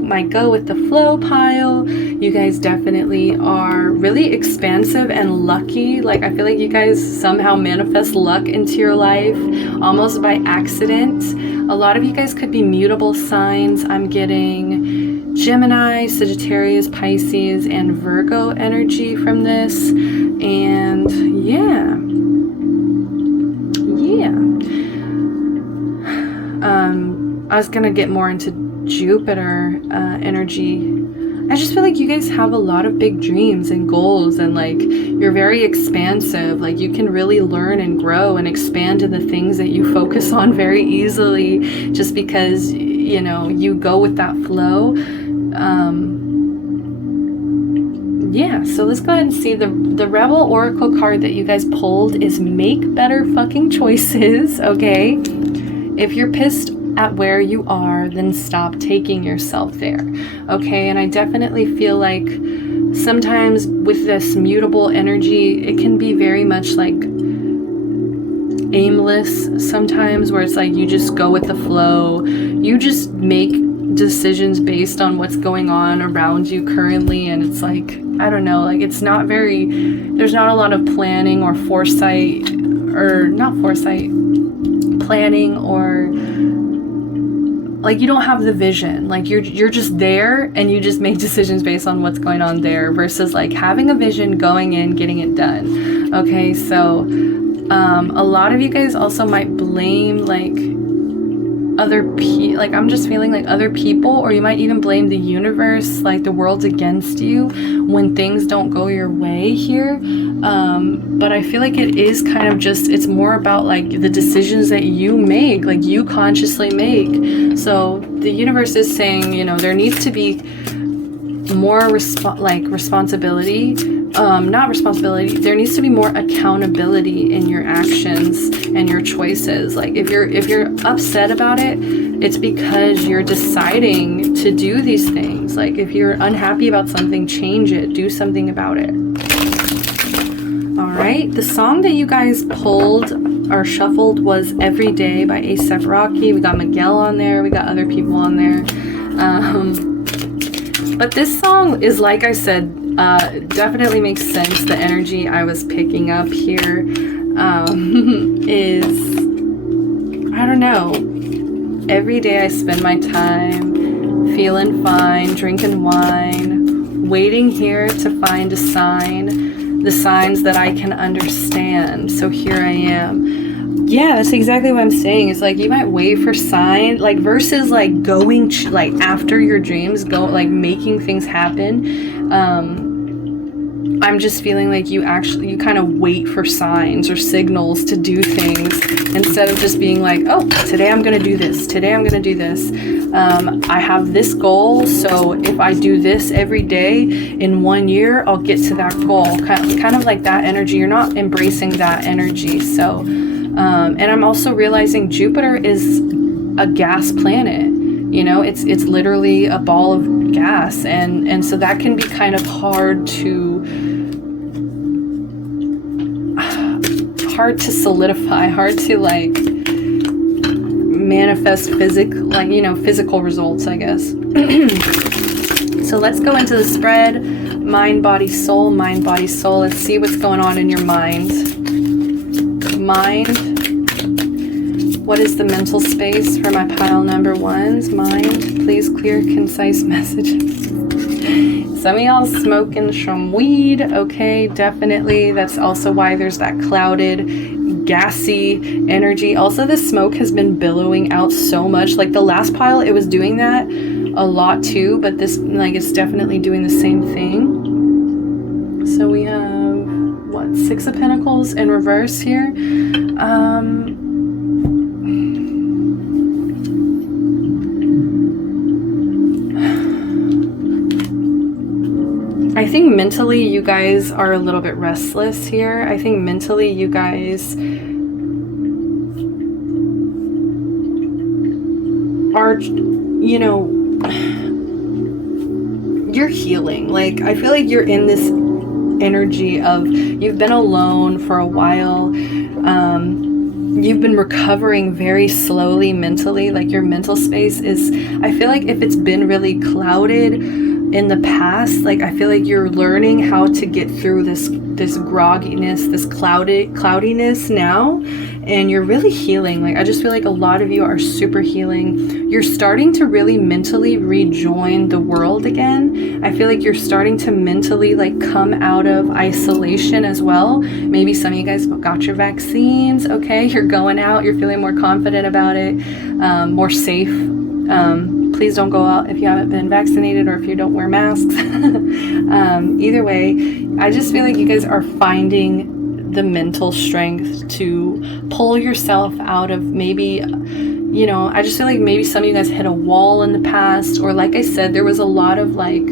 with the flow, Pile. You guys definitely are really expansive and lucky. Like I feel like you guys somehow manifest luck into your life almost by accident. A lot of you guys could be mutable signs. I'm getting Gemini, Sagittarius, Pisces, and Virgo energy from this. And yeah. I was gonna get more into Jupiter energy. I just feel like you guys have a lot of big dreams and goals, and like you're very expansive. Like you can really learn and grow and expand in the things that you focus on very easily, just because, you know, you go with that flow. Yeah, so let's go ahead and see. The Rebel Oracle card that you guys pulled is make better fucking choices, okay? If you're pissed at where you are, then stop taking yourself there, okay? And I definitely feel like sometimes with this mutable energy, it can be very much like aimless sometimes, where it's like you just go with the flow. You just make decisions based on what's going on around you currently, and it's like, I don't know, like it's not very, there's not a lot of planning or foresight, or not foresight, planning, or like you don't have the vision. Like you're just there and you just make decisions based on what's going on there, versus like having a vision, going in, getting it done. Okay, so a lot of you guys also might blame like like I'm just feeling like other people, or you might even blame the universe, like the world's against you when things don't go your way here. But I feel like it is kind of just, it's more about like the decisions that you make, like you consciously make. So the universe is saying, you know, there needs to be more responsibility, not responsibility, there needs to be more accountability in your actions and your choices. Like if you're upset about it, it's because you're deciding to do these things. Like if you're unhappy about something, change it, do something about it. All right, the song that you guys pulled or shuffled was Every Day by A$AP Rocky. We got Miguel on there, we got other people on there. But this song is, like I said, definitely makes sense. The energy I was picking up here is, I don't know, every day I spend my time feeling fine, drinking wine, waiting here to find a sign, the signs that I can understand. So here I am. Yeah, that's exactly what I'm saying. It's like you might wait for sign, like versus like going like after your dreams, go like making things happen. I'm just feeling like you kind of wait for signs or signals to do things, instead of just being like, oh, today I'm gonna do this, today I'm gonna do this. I have this goal, so if I do this every day in 1 year, I'll get to that goal. Kind of like that energy. You're not embracing that energy. So and I'm also realizing Jupiter is a gas planet. You know, it's literally a ball of gas, and so that can be kind of hard to solidify, hard to like manifest physical results, I guess. So let's go into the spread. Mind, body, soul. Mind, body, soul. Let's see what's going on in your mind. Mind. What is the mental space for my pile number ones? Mind. Please clear, concise messages. Some of y'all smoking some weed. Okay, definitely. That's also why there's that clouded, gassy energy. Also, the smoke has been billowing out so much. Like the last pile, it was doing that a lot too, but this, like, it's definitely doing the same thing. So we have, what, Six of Pentacles in reverse here. I think mentally you guys are a little bit restless here. I think mentally you guys are, you know, you're healing. Like, I feel like you're in this energy of, you've been alone for a while. You've been recovering very slowly mentally. Like your mental space is, I feel like if it's been really clouded in the past, like I feel like you're learning how to get through this grogginess, this cloudiness now, and you're really healing. Like I just feel like a lot of you are super healing. You're starting to really mentally rejoin the world again. I feel like you're starting to mentally like come out of isolation as well. Maybe some of you guys got your vaccines. Okay, you're going out, you're feeling more confident about it, more safe please don't go out if you haven't been vaccinated or if you don't wear masks. Either way, I just feel like you guys are finding the mental strength to pull yourself out of maybe, you know, I just feel like maybe some of you guys hit a wall in the past, or like I said, there was a lot of like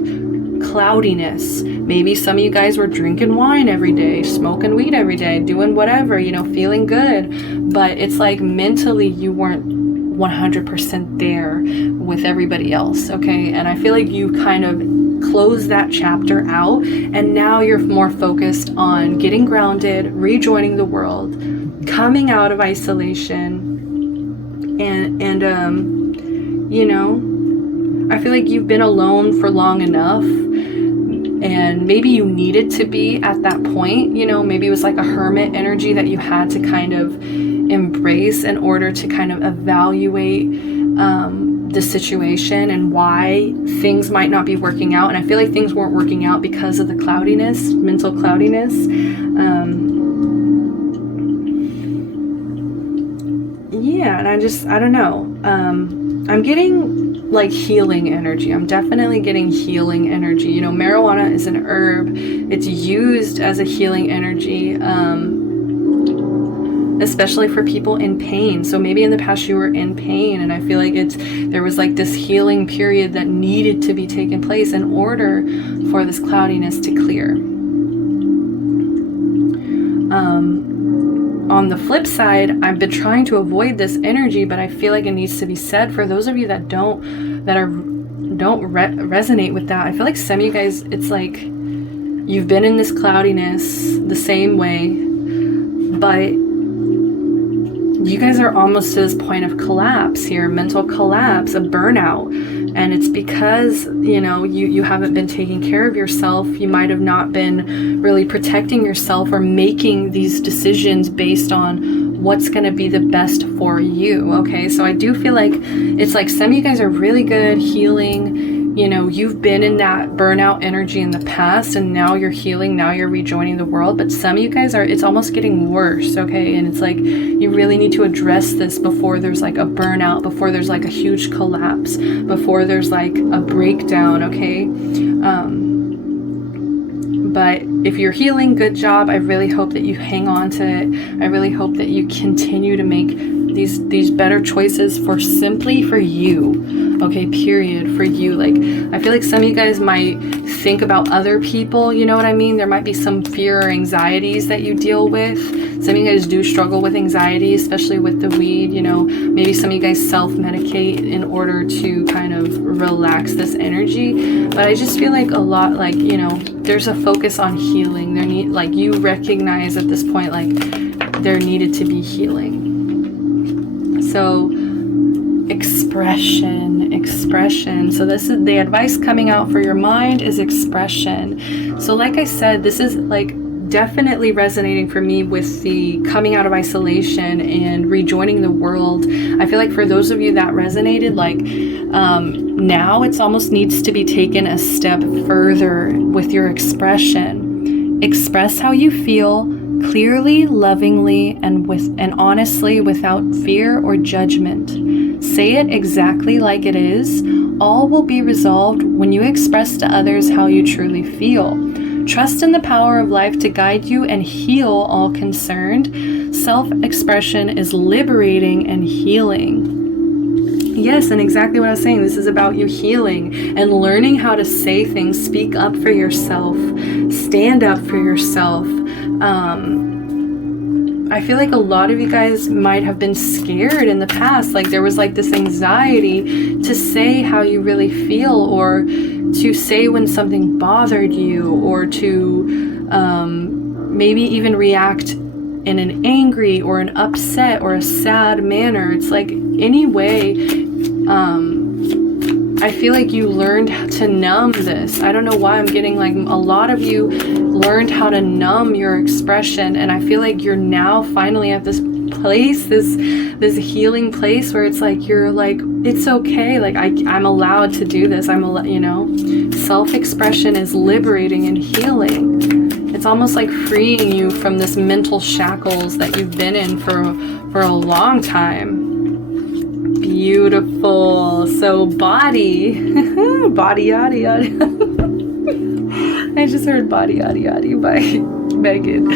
cloudiness. Maybe some of you guys were drinking wine every day, smoking weed every day, doing whatever, you know, feeling good, but it's like mentally you weren't 100% there with everybody else, okay? And I feel like you kind of closed that chapter out, and now you're more focused on getting grounded, rejoining the world, coming out of isolation, and you know, I feel like you've been alone for long enough, and maybe you needed to be at that point, you know, maybe it was like a hermit energy that you had to kind of embrace in order to kind of evaluate the situation and why things might not be working out. And I feel like things weren't working out because of the cloudiness, mental cloudiness. Yeah, and I don't know. I'm getting like healing energy. I'm definitely getting healing energy. You know, marijuana is an herb. It's used as a healing energy, especially for people in pain. So maybe in the past you were in pain, and I feel like there was like this healing period that needed to be taken place in order for this cloudiness to clear. On the flip side, I've been trying to avoid this energy, but I feel like it needs to be said for those of you that don't resonate with that. I feel like some of you guys, it's like you've been in this cloudiness the same way, but you guys are almost to this point of collapse here, mental collapse, a burnout. And it's because, you know, you haven't been taking care of yourself. You might have not been really protecting yourself or making these decisions based on what's going to be the best for you. Okay, so I do feel like it's like some of you guys are really good healing. You know, you've been in that burnout energy in the past, and now you're healing, now you're rejoining the world. But some of you guys it's almost getting worse, okay? And it's like you really need to address this before there's like a burnout, before there's like a huge collapse, before there's like a breakdown, okay? But if you're healing, good job. I really hope that you hang on to it. I really hope that you continue to make these better choices simply for you, okay, period, for you. Like, I feel like some of you guys might think about other people, you know what I mean? There might be some fear or anxieties that you deal with. Some of you guys do struggle with anxiety, especially with the weed, you know. Maybe some of you guys self-medicate in order to kind of relax this energy. But I just feel like a lot, like, you know, there's a focus on healing. Like, you recognize at this point, like, there needed to be healing. So expression. So this is the advice coming out for your mind is expression. So like I said, this is like definitely resonating for me with the coming out of isolation and rejoining the world. I feel like for those of you that resonated, like now it's almost needs to be taken a step further with your expression. Express how you feel clearly, lovingly, and honestly, without fear or judgment. Say it exactly like it is. All will be resolved when you express to others how you truly feel. Trust in the power of life to guide you and heal all concerned. Self-expression is liberating and healing. Yes, and exactly what I was saying. This is about you healing and learning how to say things, speak up for yourself, stand up for yourself. I feel like a lot of you guys might have been scared in the past. Like there was like this anxiety to say how you really feel, or to say when something bothered you, or to maybe even react in an angry or an upset or a sad manner. It's like anyway, I feel like you learned to numb this. I don't know why I'm getting like a lot of you learned how to numb your expression, and I feel like you're now finally at this place, this healing place where it's like you're like, it's okay, like I'm allowed to do this. You know, self-expression is liberating and healing. It's almost like freeing you from this mental shackles that you've been in for a long time. Beautiful. So body. Body yada yada. I just heard body yada yada by Megan.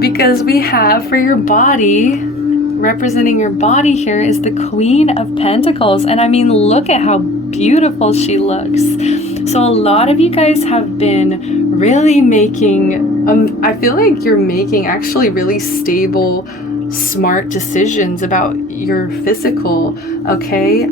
Because we have for your body, representing your body here is the Queen of Pentacles. And I mean, look at how beautiful she looks. So a lot of you guys have been really making, I feel like you're making actually really stable, smart decisions about your physical, okay?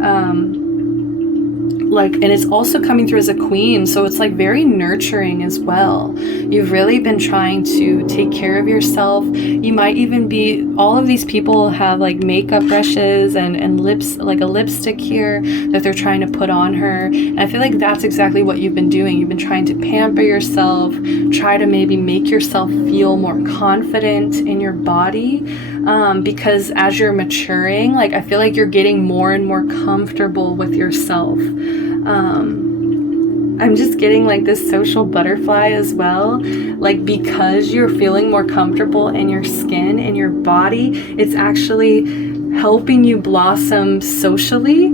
And it's also coming through as a queen, so it's like very nurturing as well. You've really been trying to take care of yourself. You might even be, all of these people have like makeup brushes and lips, like a lipstick here that they're trying to put on her. And I feel like that's exactly what you've been doing. You've been trying to pamper yourself, try to maybe make yourself feel more confident in your body, because as you're maturing, like I feel like you're getting more and more comfortable with yourself. I'm just getting like this social butterfly as well, like because you're feeling more comfortable in your skin and your body, it's actually helping you blossom socially.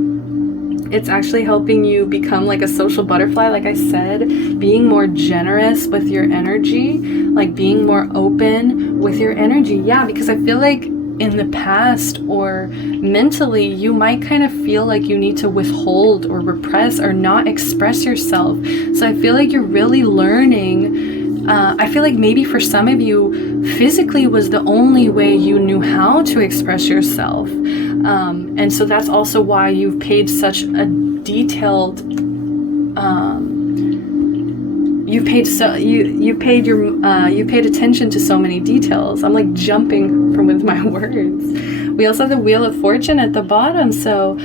It's actually helping you become like a social butterfly, like I said, being more generous with your energy, like being more open with your energy. Yeah, because I feel like in the past or mentally, you might kind of feel like you need to withhold or repress or not express yourself. So I feel like you're really learning. I feel like maybe for some of you, physically was the only way you knew how to express yourself. And so that's also why you've paid such a detailed, you paid attention to so many details. I'm like jumping from with my words. We also have the Wheel of Fortune at the bottom. So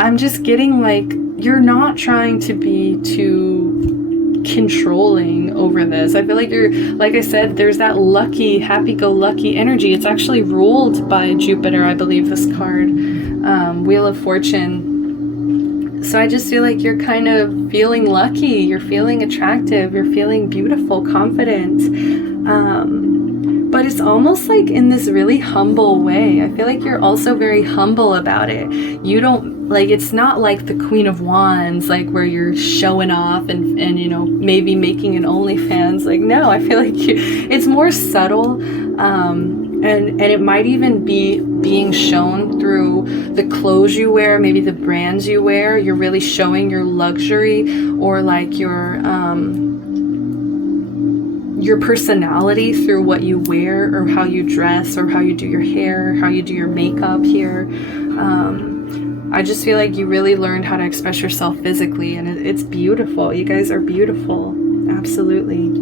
I'm just getting like, you're not trying to be too controlling over this. I feel like you're, like I said, there's that lucky, happy-go-lucky energy. It's actually ruled by Jupiter, I believe, this card, Wheel of Fortune. So I just feel like you're kind of feeling lucky, you're feeling attractive, you're feeling beautiful, confident. But it's almost like in this really humble way. I feel like you're also very humble about it. You don't, like, it's not like the Queen of Wands, like where you're showing off and you know, maybe making an OnlyFans. Like, no, I feel like it's more subtle. And it might even be being shown through the clothes you wear, maybe the brands you wear. You're really showing your luxury or like your personality through what you wear or how you dress or how you do your hair, how you do your makeup here. I just feel like you really learned how to express yourself physically, and it's beautiful. You guys are beautiful. Absolutely.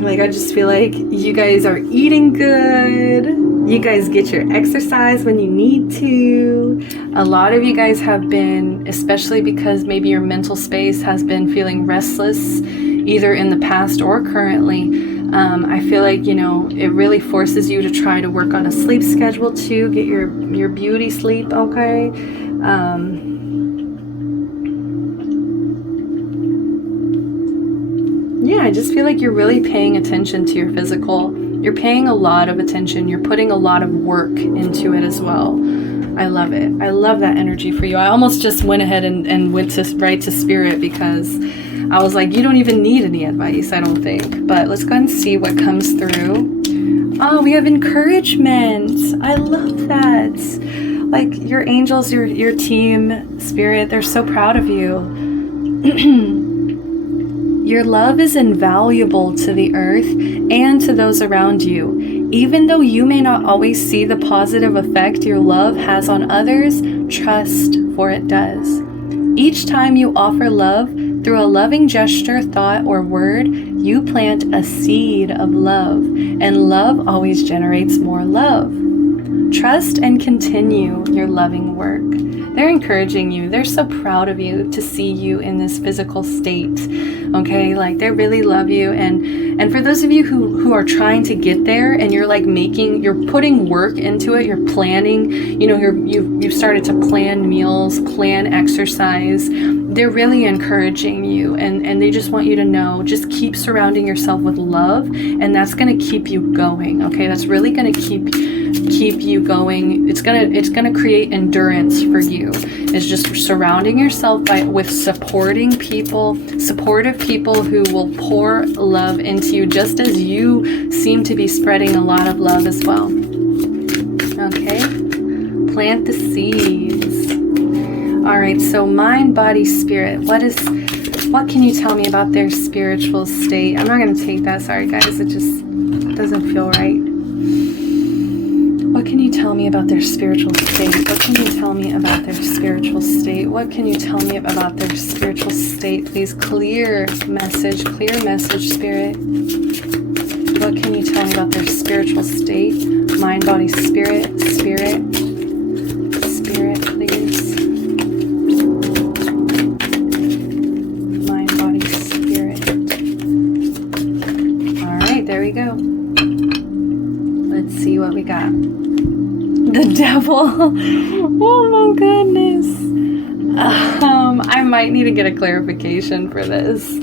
Like, I just feel like you guys are eating good. You guys get your exercise when you need to. A lot of you guys have been, especially because maybe your mental space has been feeling restless, either in the past or currently. I feel like, you know, it really forces you to try to work on a sleep schedule too. Get your beauty sleep, okay? Yeah, I just feel like you're really paying attention to your physical. You're paying a lot of attention. You're putting a lot of work into it as well. I love it. I love that energy for you. I almost just went ahead and went right to Spirit because I was like, you don't even need any advice, I don't think. But let's go and see what comes through. Oh, we have encouragement. I love that. Like your angels, your team, Spirit, they're so proud of you. Your love is invaluable to the earth and to those around you. Even though you may not always see the positive effect your love has on others, trust, for it does. Each time you offer love through a loving gesture, thought, or word, you plant a seed of love, and love always generates more love. Trust and continue your loving work. They're encouraging you. They're so proud of you to see you in this physical state. Okay, like they really love you. And for those of you who are trying to get there and you're like you're putting work into it, you're planning, you know, you've started to plan meals, plan exercise. They're really encouraging you, and they just want you to know, just keep surrounding yourself with love, and that's going to keep you going. Okay, that's really going to keep keep you going. It's gonna create endurance for you. It's just surrounding yourself with supportive people who will pour love into you, just as you seem to be spreading a lot of love as well. Okay, plant the seeds. All right, so mind, body, spirit. What can you tell me about their spiritual state? I'm not going to take that. Sorry, guys. It just doesn't feel right. What can you tell me about their spiritual state? What can you tell me about their spiritual state? What can you tell me about their spiritual state? Please, clear message, spirit. What can you tell me about their spiritual state? Mind, body, spirit, spirit, please. Mind, body, spirit. All right, there we go. Let's see what we got. The devil. Oh my goodness. I might need to get a clarification for this.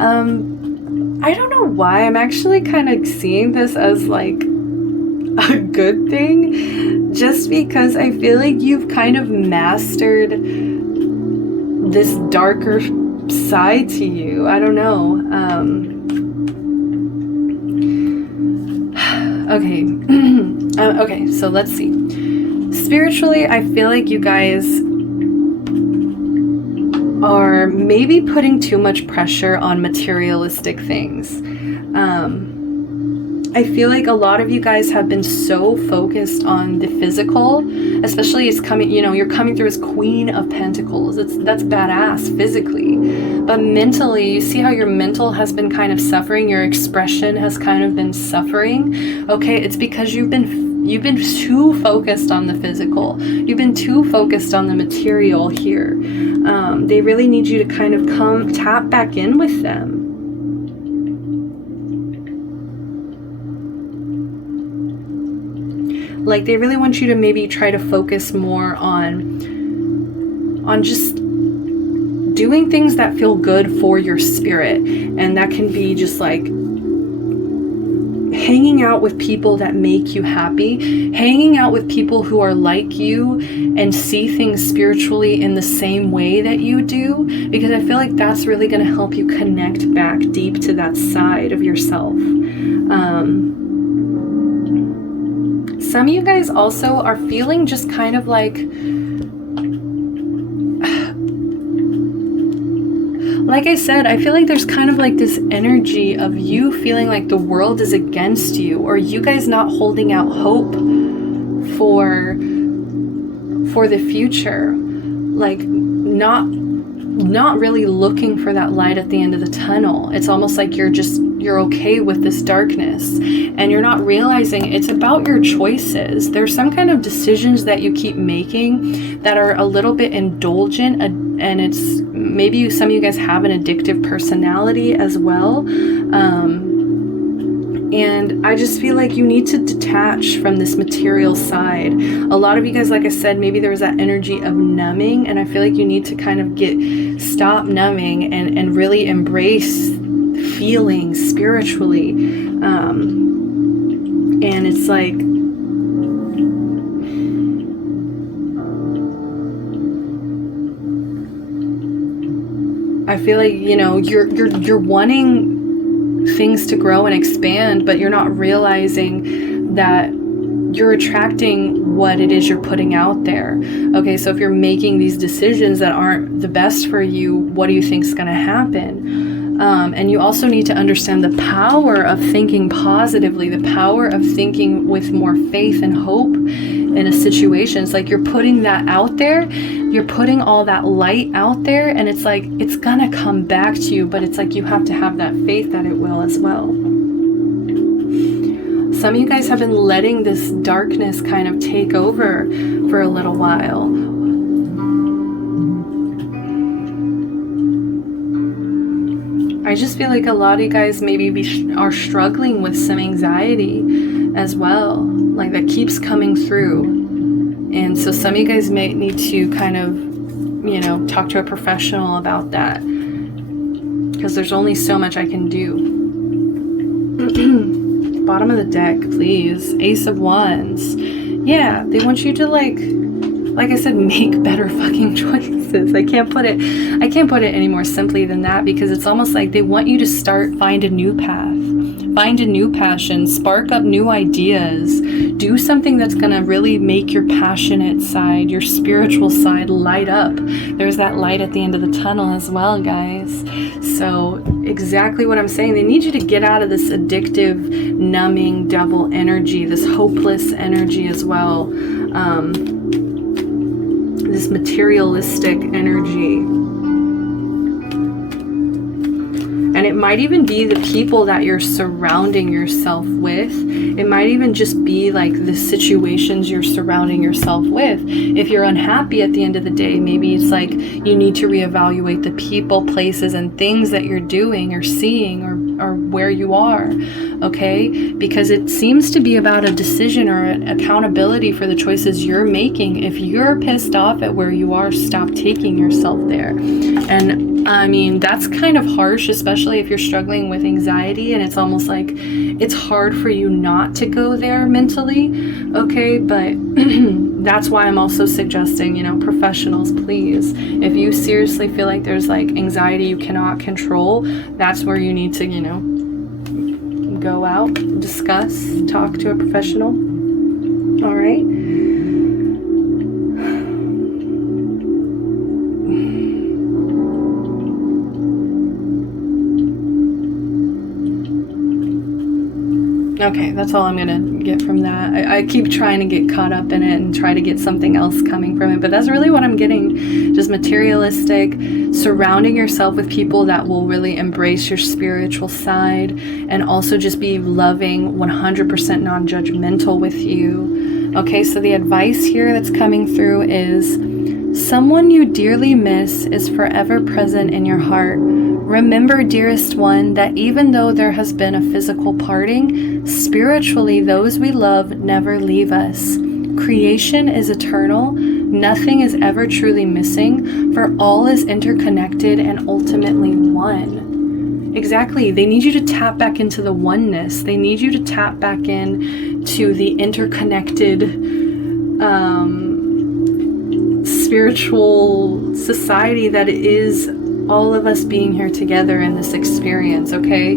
I don't know why. I'm actually kind of seeing this as like a good thing, just because I feel like you've kind of mastered this darker side to you. I don't know. Okay. Okay, so let's see. Spiritually, I feel like you guys are maybe putting too much pressure on materialistic things. I feel like a lot of you guys have been so focused on the physical, especially it's coming, you're coming through as Queen of Pentacles. That's badass physically. But mentally, you see how your mental has been kind of suffering, your expression has kind of been suffering. Okay, it's because you've been too focused on the physical. You've been too focused on the material here. They really need you to kind of tap back in with them. Like, they really want you to maybe try to focus more on just doing things that feel good for your spirit. And that can be just like hanging out with people that make you happy, hanging out with people who are like you and see things spiritually in the same way that you do, because I feel like that's really going to help you connect back deep to that side of yourself. Some of you guys also are feeling just kind of like I said, I feel like there's kind of like this energy of you feeling like the world is against you, or you guys not holding out hope for the future, like not really looking for that light at the end of the tunnel. It's almost like you're okay with this darkness, and you're not realizing it's about your choices. There's some kind of decisions that you keep making that are a little bit indulgent, and it's maybe some of you guys have an addictive personality as well. And I just feel like you need to detach from this material side. A lot of you guys, like I said, maybe there was that energy of numbing, and I feel like you need to kind of stop numbing and really embrace feeling spiritually. And it's like, I feel like, you're wanting things to grow and expand, but you're not realizing that you're attracting what it is you're putting out there. Okay, so if you're making these decisions that aren't the best for you, what do you think is going to happen? And you also need to understand the power of thinking positively, the power of thinking with more faith and hope in a situation. It's like you're putting that out there, you're putting all that light out there, and it's like it's gonna come back to you, but it's like you have to have that faith that it will as well. Some of you guys have been letting this darkness kind of take over for a little while. I just feel like a lot of you guys maybe are struggling with some anxiety as well, like that keeps coming through. And so some of you guys may need to kind of, talk to a professional about that, because there's only so much I can do. Bottom of the deck, please. Ace of Wands. Yeah, they want you to like I said, make better fucking choices. I can't put it any more simply than that, because it's almost like they want you to find a new path, find a new passion, spark up new ideas, do something that's going to really make your passionate side, your spiritual side light up. There's that light at the end of the tunnel as well, guys. So exactly what I'm saying. They need you to get out of this addictive, numbing, devil energy, this hopeless energy as well. This materialistic energy. And it might even be the people that you're surrounding yourself with. It might even just be like the situations you're surrounding yourself with. If you're unhappy at the end of the day, maybe it's like you need to reevaluate the people, places, and things that you're doing or seeing or where you are, okay? Because it seems to be about a decision or an accountability for the choices you're making. If you're pissed off at where you are, stop taking yourself there. And I mean, that's kind of harsh, especially if you're struggling with anxiety and it's almost like it's hard for you not to go there mentally, okay? But that's why I'm also suggesting, professionals, please. If you seriously feel like there's like anxiety you cannot control, that's where you need to, go out, discuss, talk to a professional. All right. Okay, that's all I'm gonna get from that. I keep trying to get caught up in it and try to get something else coming from it, but that's really what I'm getting. Just materialistic, surrounding yourself with people that will really embrace your spiritual side and also just be loving, 100% non-judgmental with you. Okay, so the advice here that's coming through is, someone you dearly miss is forever present in your heart. Remember, dearest one, that even though there has been a physical parting, spiritually those we love never leave us. Creation is eternal. Nothing is ever truly missing, for all is interconnected and ultimately one. Exactly. They need you to tap back into the oneness. They need you to tap back in to the interconnected spiritual society that is all of us being here together in this experience, okay?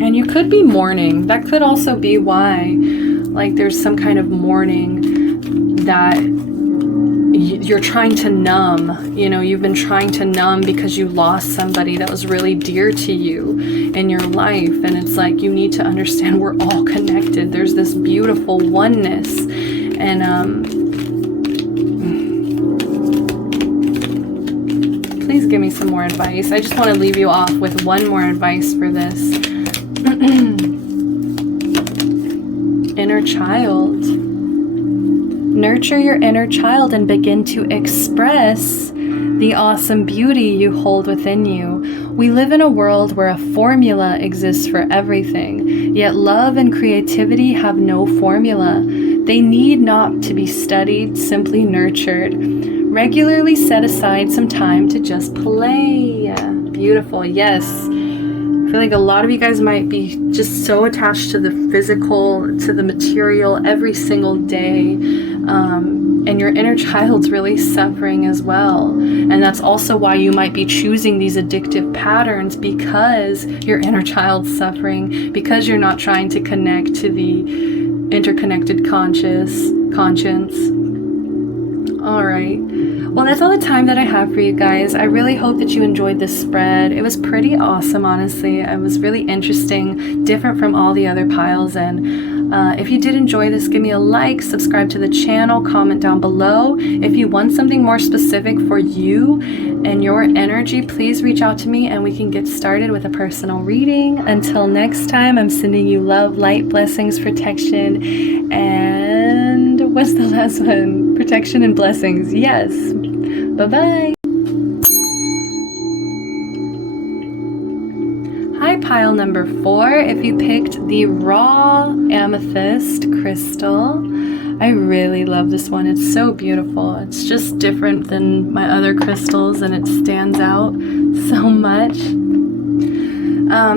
And you could be mourning. That could also be why, like, there's some kind of mourning that you're trying to numb. You've been trying to numb because you lost somebody that was really dear to you in your life. And it's like, you need to understand we're all connected. There's this beautiful oneness. And please give me some more advice. I just want to leave you off with one more advice for this. Inner child. Nurture your inner child and begin to express the awesome beauty you hold within you. We live in a world where a formula exists for everything, yet love and creativity have no formula. They need not to be studied, simply nurtured. Regularly set aside some time to just play. Beautiful, yes. I feel like a lot of you guys might be just so attached to the physical, to the material every single day. And your inner child's really suffering as well. And that's also why you might be choosing these addictive patterns, because your inner child's suffering, because you're not trying to connect to the interconnected conscience. All right. Well, that's all the time that I have for you guys. I really hope that you enjoyed this spread. It was pretty awesome, honestly. It was really interesting, different from all the other piles. And if you did enjoy this, give me a like, subscribe to the channel, comment down below. If you want something more specific for you and your energy, please reach out to me and we can get started with a personal reading. Until next time, I'm sending you love, light, blessings, protection, and what's the last one? Protection and blessings. Yes. Bye-bye. Hi, pile number 4. If you picked the raw amethyst crystal, I really love this one. It's so beautiful. It's just different than my other crystals, and it stands out so much.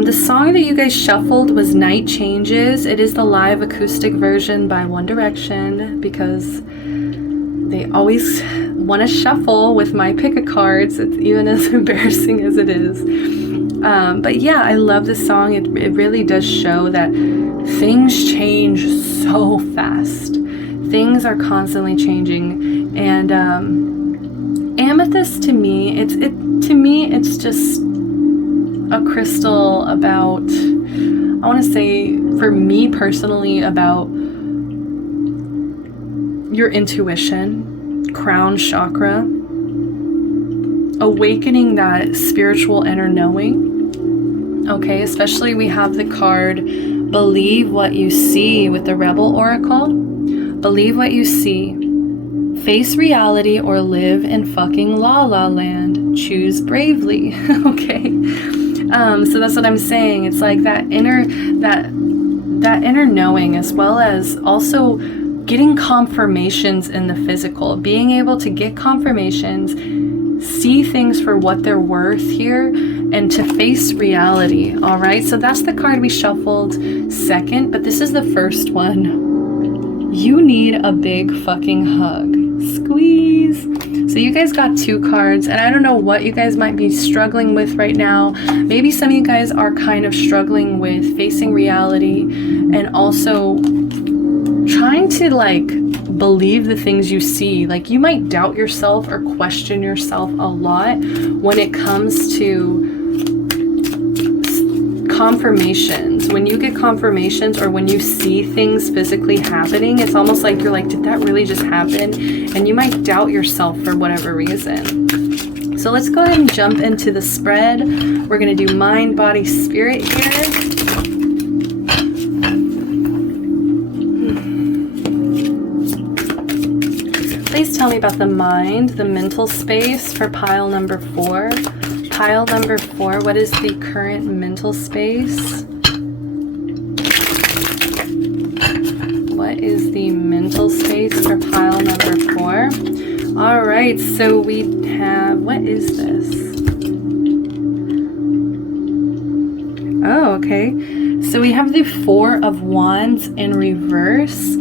The song that you guys shuffled was Night Changes. It is the live acoustic version by One Direction, because they always want to shuffle with my pick a cards. It's even as embarrassing as it is. But yeah, I love this song. It really does show that things change so fast. Things are constantly changing. And amethyst, to me, it's just a crystal about, I want to say, for me personally, about your intuition, crown chakra, awakening that spiritual inner knowing. Okay, especially we have the card Believe What You See with the Rebel Oracle. Believe what you see. Face reality or live in fucking la la land. Choose bravely. Okay. So that's what I'm saying. It's like that inner knowing, as well as also getting confirmations in the physical, being able to get confirmations, see things for what they're worth here, and to face reality. All right, so that's the card we shuffled second, but this is the first one. You need a big fucking hug. Squeeze. So you guys got 2 cards, and I don't know what you guys might be struggling with right now. Maybe some of you guys are kind of struggling with facing reality and also trying to like believe the things you see. Like, you might doubt yourself or question yourself a lot when it comes to confirmations. When you get confirmations or when you see things physically happening, it's almost like you're like, did that really just happen? And you might doubt yourself for whatever reason. So let's go ahead and jump into the spread. We're going to do mind, body, spirit here. Please tell me about the mind, the mental space for pile number 4. Pile number 4, what is the current mental space? What is the mental space for pile number 4? All right, so we have, what is this? Oh, okay. So we have the 4 of Wands in reverse.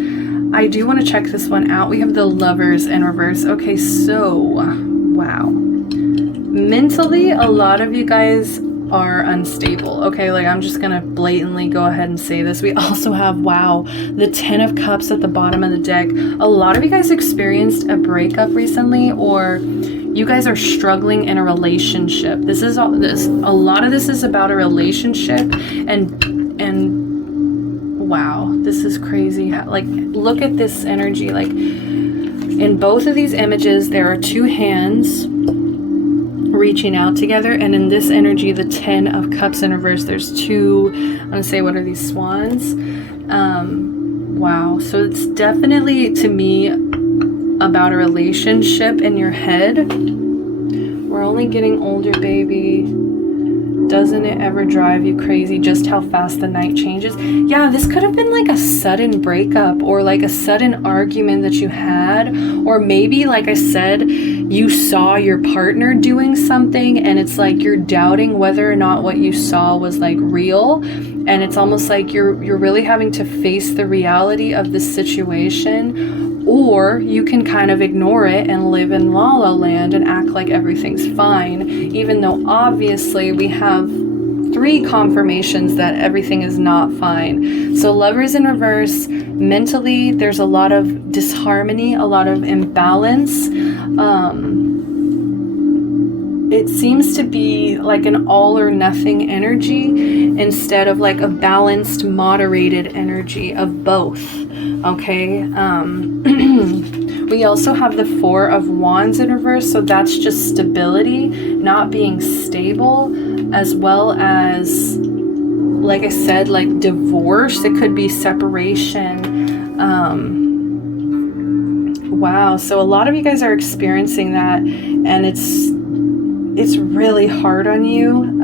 I do want to check this one out. We have the Lovers in reverse. Okay, so, wow. Mentally, a lot of you guys are unstable. Okay, like, I'm just gonna blatantly go ahead and say this. We also have, wow, the 10 of Cups at the bottom of the deck. A lot of you guys experienced a breakup recently, or you guys are struggling in a relationship. This is all this. A lot of this is about a relationship, and wow, this is crazy. Like, look at this energy. Like, in both of these images, there are 2 hands reaching out together, and in this energy, the 10 of Cups in reverse, there's 2, I'm gonna say, what are these, swans? Wow, so it's definitely, to me, about a relationship in your head. We're only getting older, baby. Doesn't it ever drive you crazy just how fast the night changes? Yeah, this could have been like a sudden breakup, or like a sudden argument that you had, or maybe, like I said, you saw your partner doing something and it's like you're doubting whether or not what you saw was like real, and it's almost like you're really having to face the reality of the situation. Or you can kind of ignore it and live in la la land and act like everything's fine, even though obviously we have 3 confirmations that everything is not fine. So Lovers in reverse, mentally, there's a lot of disharmony, a lot of imbalance. It seems to be like an all or nothing energy instead of like a balanced, moderated energy of both. Okay. We also have the 4 of Wands in reverse, so that's just stability, not being stable, as well as, like I said, like divorce. It could be separation. Wow, so a lot of you guys are experiencing that, and it's really hard on you.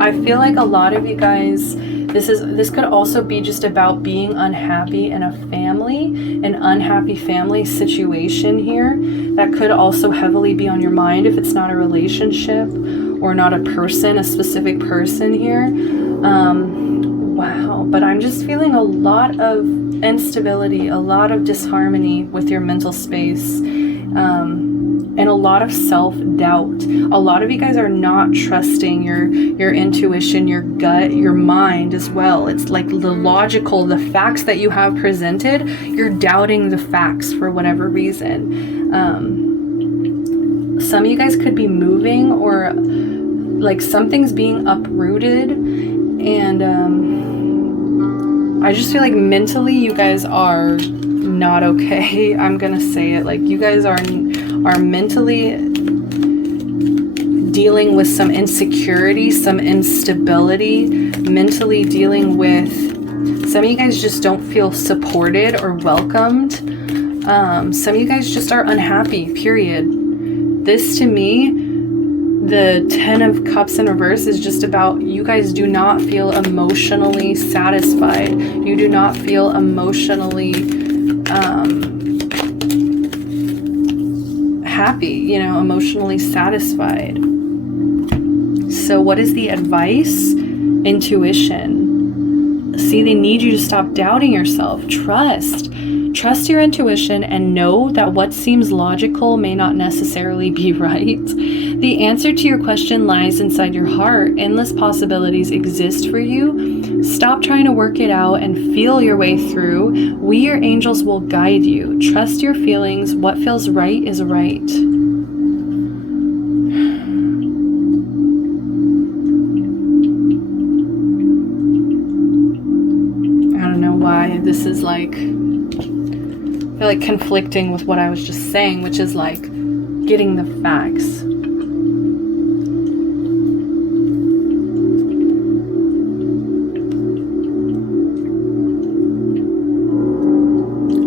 I feel like a lot of you guys This could also be just about being unhappy in a family, an unhappy family situation here. That could also heavily be on your mind if it's not a relationship or not a person, a specific person here. Wow, but I'm just feeling a lot of instability, a lot of disharmony with your mental space, and a lot of self-doubt. A lot of you guys are not trusting your intuition, your gut, your mind as well. It's like the logical, the facts that you have presented, you're doubting the facts for whatever reason. Some of you guys could be moving, or like something's being uprooted, and I just feel like mentally you guys are not okay. I'm gonna say it, like you guys are mentally dealing with some insecurity, some instability, mentally dealing with, some of you guys just don't feel supported or welcomed. Some of you guys just are unhappy, period. This to me, the 10 of Cups in reverse, is just about you guys do not feel emotionally satisfied. You do not feel emotionally happy, you know, emotionally satisfied. So what is the advice? Intuition. See, they need you to stop doubting yourself. Trust your intuition and know that what seems logical may not necessarily be right. The answer to your question lies inside your heart. Endless possibilities exist for you. Stop trying to work it out and feel your way through. We, your angels, will guide you. Trust your feelings. What feels right is right. I don't know why this is like, I feel like conflicting with what I was just saying, which is like getting the facts.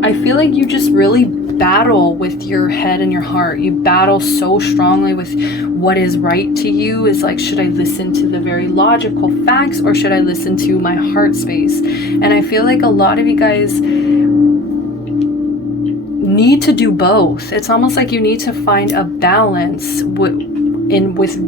I feel like you just really battle with your head and your heart. You battle so strongly with what is right to you. Is like, should I listen to the very logical facts or should I listen to my heart space? And I feel like a lot of you guys need to do both. It's almost like you need to find a balance with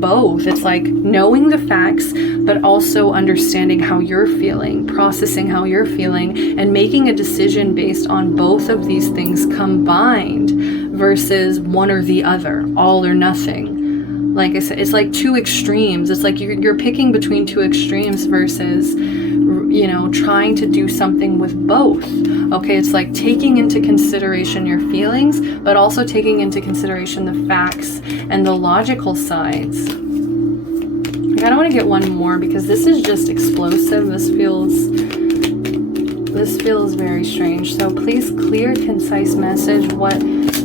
both. It's like knowing the facts, but also understanding how you're feeling, processing how you're feeling, and making a decision based on both of these things combined versus one or the other, all or nothing. Like I said, it's like two extremes. It's like you're picking between two extremes versus, you know, trying to do something with both. Okay, it's like taking into consideration your feelings, but also taking into consideration the facts and the logical sides. Like, I don't want to get one more because this is just explosive. This feels very strange. So please, clear, concise message. What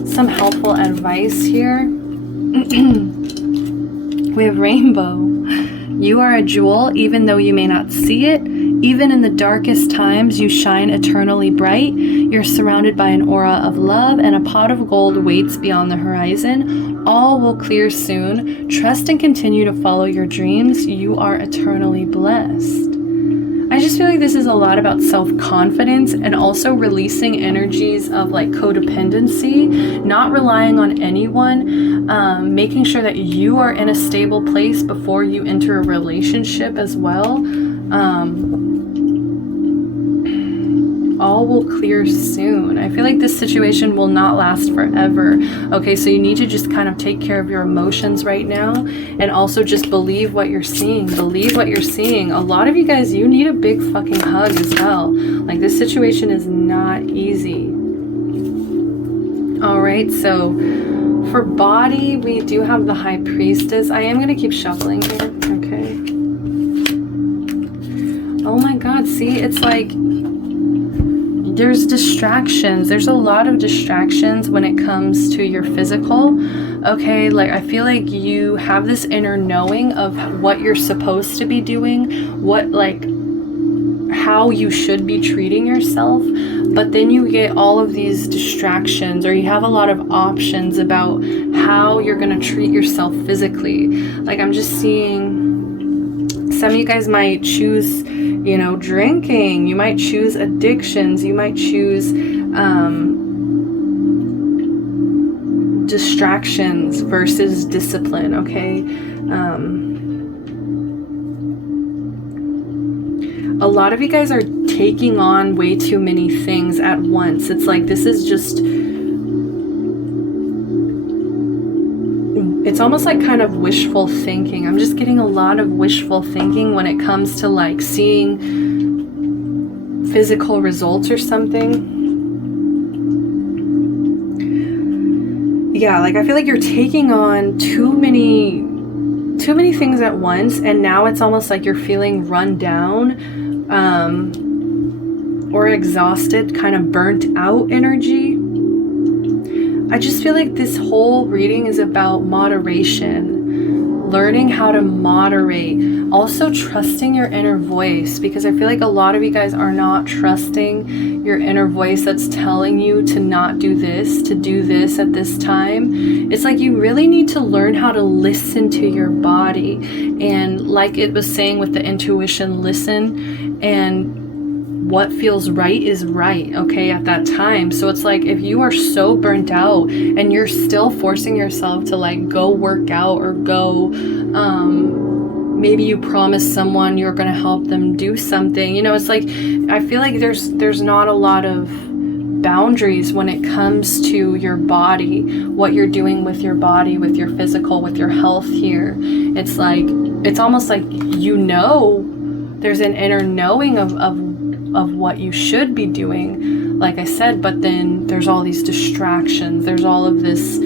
some helpful advice here? We have rainbow. You are a jewel, even though you may not see it. Even in the darkest times, you shine eternally bright. You're surrounded by an aura of love, and a pot of gold waits beyond the horizon. All will clear soon. Trust and continue to follow your dreams. You are eternally blessed. I just feel like this is a lot about self-confidence and also releasing energies of like codependency, not relying on anyone, making sure that you are in a stable place before you enter a relationship as well. All will clear soon. I feel like this situation will not last forever. Okay, so you need to just kind of take care of your emotions right now and also just believe what you're seeing. Believe what you're seeing. A lot of you guys, you need a big fucking hug as well. Like, this situation is not easy. All right, so for body, we do have the High Priestess. I am going to keep shuffling here. Okay. Oh my God, see, it's like there's distractions. There's a lot of distractions when it comes to your physical. Okay, like I feel like you have this inner knowing of what you're supposed to be doing, what, like, how you should be treating yourself, but then you get all of these distractions, or you have a lot of options about how you're going to treat yourself physically. Like, I'm just seeing some of you guys might choose you know, drinking. You might choose addictions. You might choose distractions versus discipline, okay? A lot of you guys are taking on way too many things at once. It's like this is just, it's almost like kind of wishful thinking. I'm just getting a lot of wishful thinking when it comes to like seeing physical results or something. Yeah, like I feel like you're taking on too many things at once, and now it's almost like you're feeling run down or exhausted, kind of burnt out energy. I just feel like this whole reading is about moderation, learning how to moderate, also trusting your inner voice, because I feel like a lot of you guys are not trusting your inner voice that's telling you to not do this, to do this at this time. It's like you really need to learn how to listen to your body, and like it was saying with the intuition, listen, and what feels right is right, okay, at that time. So it's like if you are so burnt out and you're still forcing yourself to like go work out or go, maybe you promised someone you're going to help them do something, you know, it's like I feel like there's not a lot of boundaries when it comes to your body, what you're doing with your body, with your physical, with your health here. It's like, it's almost like, you know, there's an inner knowing of what you should be doing, like I said, but then there's all these distractions, there's all of this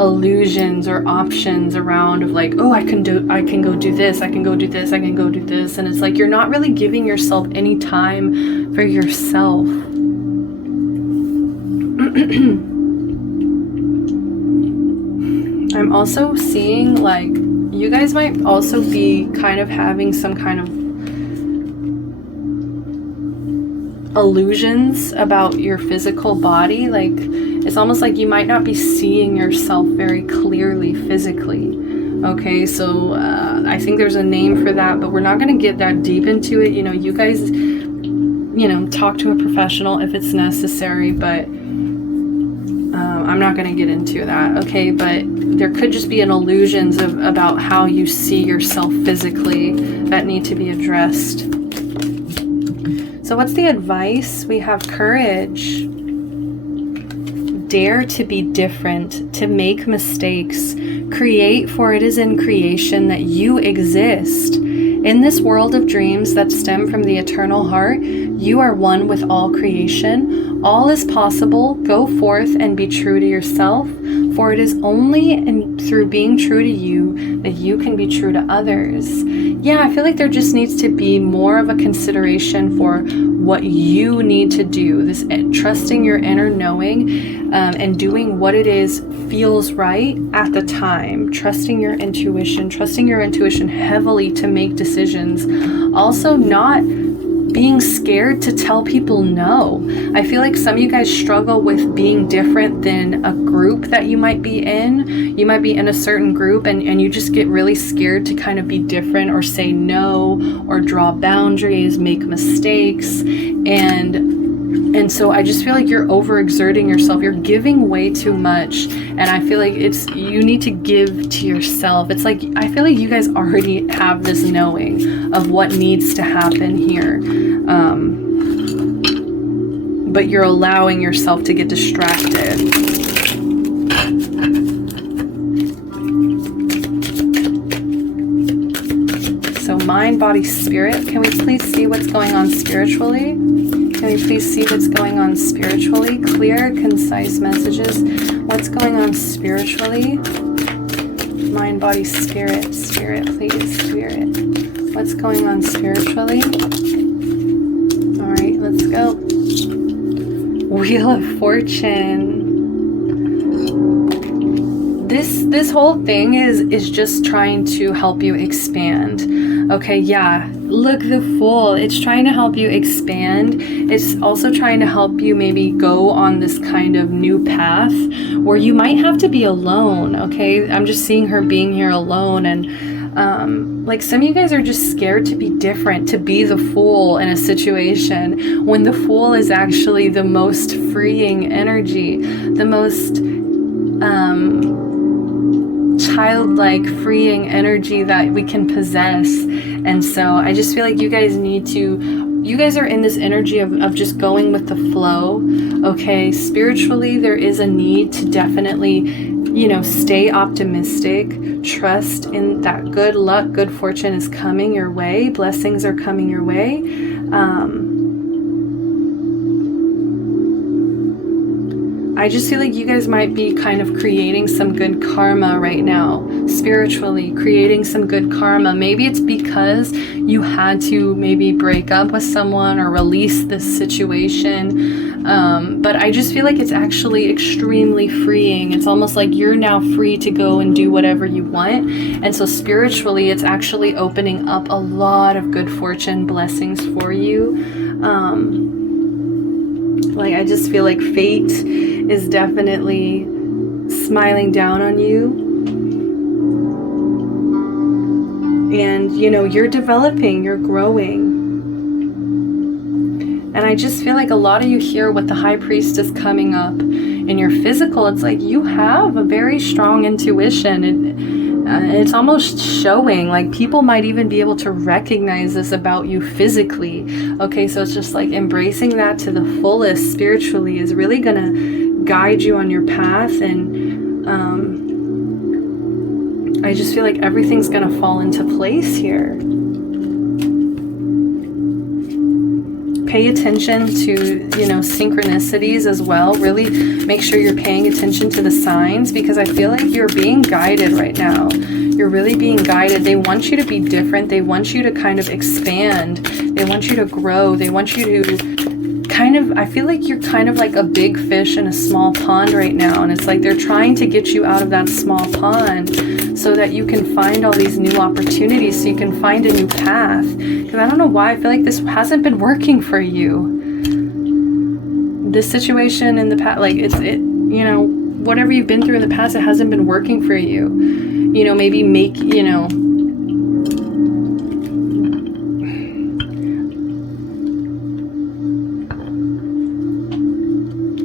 illusions or options around of like, oh, I can go do this, I can go do this, I can go do this, and it's like you're not really giving yourself any time for yourself. I'm also seeing like you guys might also be kind of having some kind of illusions about your physical body. Like it's almost like you might not be seeing yourself very clearly physically. Okay, so I think there's a name for that, but we're not going to get that deep into it. You know, you guys, you know, talk to a professional if it's necessary, but I'm not going to get into that. Okay, but there could just be an illusions about how you see yourself physically that need to be addressed. So what's the advice? We have courage. Dare to be different, to make mistakes. Create, for it is in creation that you exist. In this world of dreams that stem from the eternal heart, you are one with all creation. All is possible. Go forth and be true to yourself, for it is only through being true to you that you can be true to others. Yeah, I feel like there just needs to be more of a consideration for what you need to do. This trusting your inner knowing and doing what it is feels right at the time. Trusting your intuition heavily to make decisions. Also not being scared to tell people no. I feel like some of you guys struggle with being different than a group that you might be in. You might be in a certain group and you just get really scared to kind of be different or say no or draw boundaries, make mistakes. And so I just feel like you're overexerting yourself. You're giving way too much. And I feel like you need to give to yourself. It's like, I feel like you guys already have this knowing of what needs to happen here. But you're allowing yourself to get distracted. So mind, body, spirit. Can we please see what's going on spiritually? Can we please see what's going on spiritually? Clear, concise messages. What's going on spiritually? Mind, body, spirit. Spirit, please. Spirit. What's going on spiritually? All right, let's go. Wheel of Fortune. This whole thing is just trying to help you expand. Okay, yeah, look, the Fool. It's trying to help you expand. It's also trying to help you maybe go on this kind of new path where you might have to be alone, okay? I'm just seeing her being here alone, and Like some of you guys are just scared to be different, to be the fool in a situation, when the fool is actually the most freeing energy, the most childlike freeing energy that we can possess. And so I just feel like you guys are in this energy of just going with the flow. Okay, spiritually there is a need to definitely, stay optimistic, trust in that good luck, good fortune is coming your way, blessings are coming your way. I just feel like you guys might be kind of creating some good karma right now, spiritually, creating some good karma. Maybe it's because you had to maybe break up with someone or release this situation. But I just feel like it's actually extremely freeing. It's almost like you're now free to go and do whatever you want. And so spiritually, it's actually opening up a lot of good fortune, blessings for you. Like I just feel like fate is definitely smiling down on you. And, you're developing, you're growing. And I just feel like a lot of you here with the High Priestess coming up in your physical, it's like you have a very strong intuition. It's almost showing, like people might even be able to recognize this about you physically. Okay, so it's just like embracing that to the fullest spiritually is really gonna guide you on your path. And I just feel like everything's gonna fall into place here. Pay attention to, synchronicities as well. Really make sure you're paying attention to the signs, because I feel like you're being guided right now. You're really being guided. They want you to be different. They want you to kind of expand. They want you to grow. They want you to I feel like you're kind of like a big fish in a small pond right now. And it's like they're trying to get you out of that small pond so that you can find all these new opportunities, so you can find a new path. Because I don't know why, I feel like this hasn't been working for you. This situation in the past, like whatever you've been through in the past, it hasn't been working for you. Maybe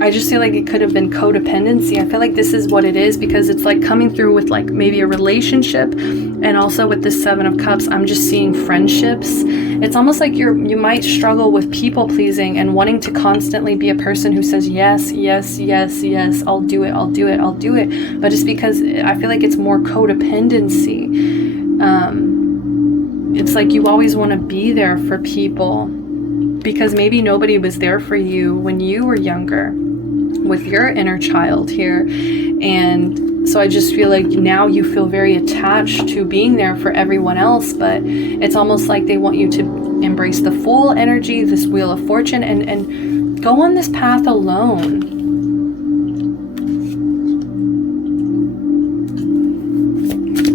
I just feel like it could have been codependency. I feel like this is what it is, because it's like coming through with like maybe a relationship, and also with the Seven of Cups, I'm just seeing friendships. It's almost like you might struggle with people pleasing and wanting to constantly be a person who says yes, yes, yes, yes, I'll do it, I'll do it, I'll do it. But just because I feel like it's more codependency. It's like you always want to be there for people, because maybe nobody was there for you when you were younger with your inner child here. And so I just feel like now you feel very attached to being there for everyone else, but it's almost like they want you to embrace the full energy, this Wheel of Fortune, and go on this path alone.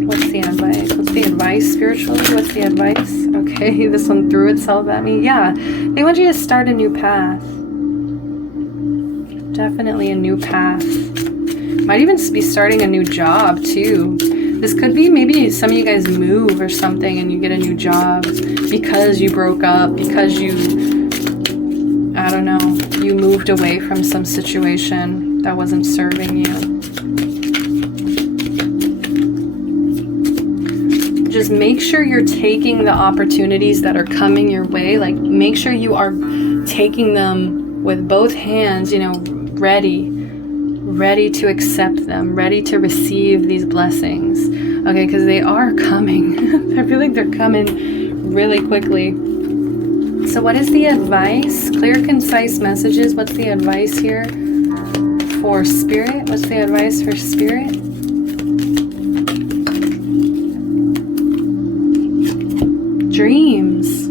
What's the advice? What's the advice spiritually? What's the advice? Okay, this one threw itself at me. Yeah, they want you to start a new path. Definitely a new path. Might even be starting a new job too. This could be maybe some of you guys move or something and you get a new job because you broke up, because you moved away from some situation that wasn't serving you. Just make sure you're taking the opportunities that are coming your way. Like make sure you are taking them with both hands, ready to accept them, ready to receive these blessings. Okay, because they are coming. I feel like they're coming really quickly. So what is the advice? Clear, concise messages. What's the advice here for spirit? What's the advice for spirit? Dreams.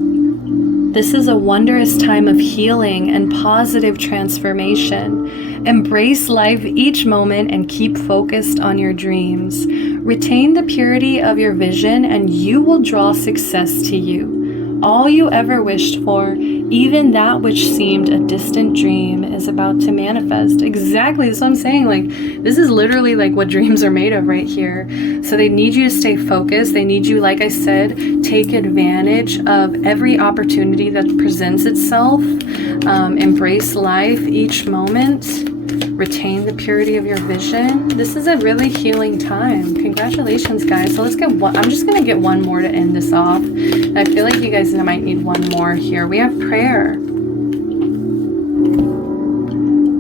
This is a wondrous time of healing and positive transformation. Embrace life each moment and keep focused on your dreams. Retain the purity of your vision and you will draw success to you. All you ever wished for Even that which seemed a distant dream is about to manifest. Exactly, that's what I'm saying. Like, this is literally like what dreams are made of right here. So they need you to stay focused. They need you, like I said, take advantage of every opportunity that presents itself. Embrace life each moment. Retain the purity of your vision. This is a really healing time. Congratulations, guys. So let's get one. I'm just going to get one more to end this off. I feel like you guys might need one more here. We have prayer.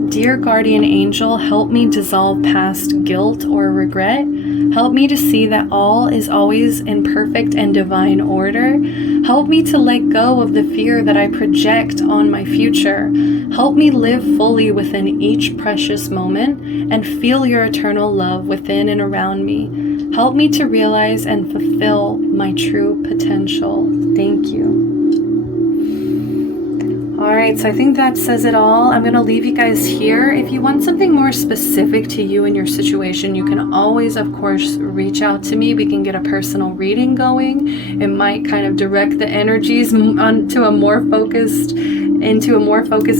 Dear guardian angel, help me dissolve past guilt or regret. Help me to see that all is always in perfect and divine order. Help me to let go of the fear that I project on my future. Help me live fully within each precious moment and feel your eternal love within and around me. Help me to realize and fulfill my true potential. Thank you. Alright, so I think that says it all. I'm going to leave you guys here. If you want something more specific to you and your situation, you can always, of course, reach out to me. We can get a personal reading going. It might kind of direct the energies into a more focused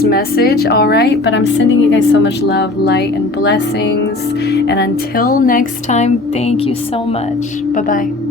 message. Alright, but I'm sending you guys so much love, light, and blessings. And until next time, thank you so much. Bye-bye.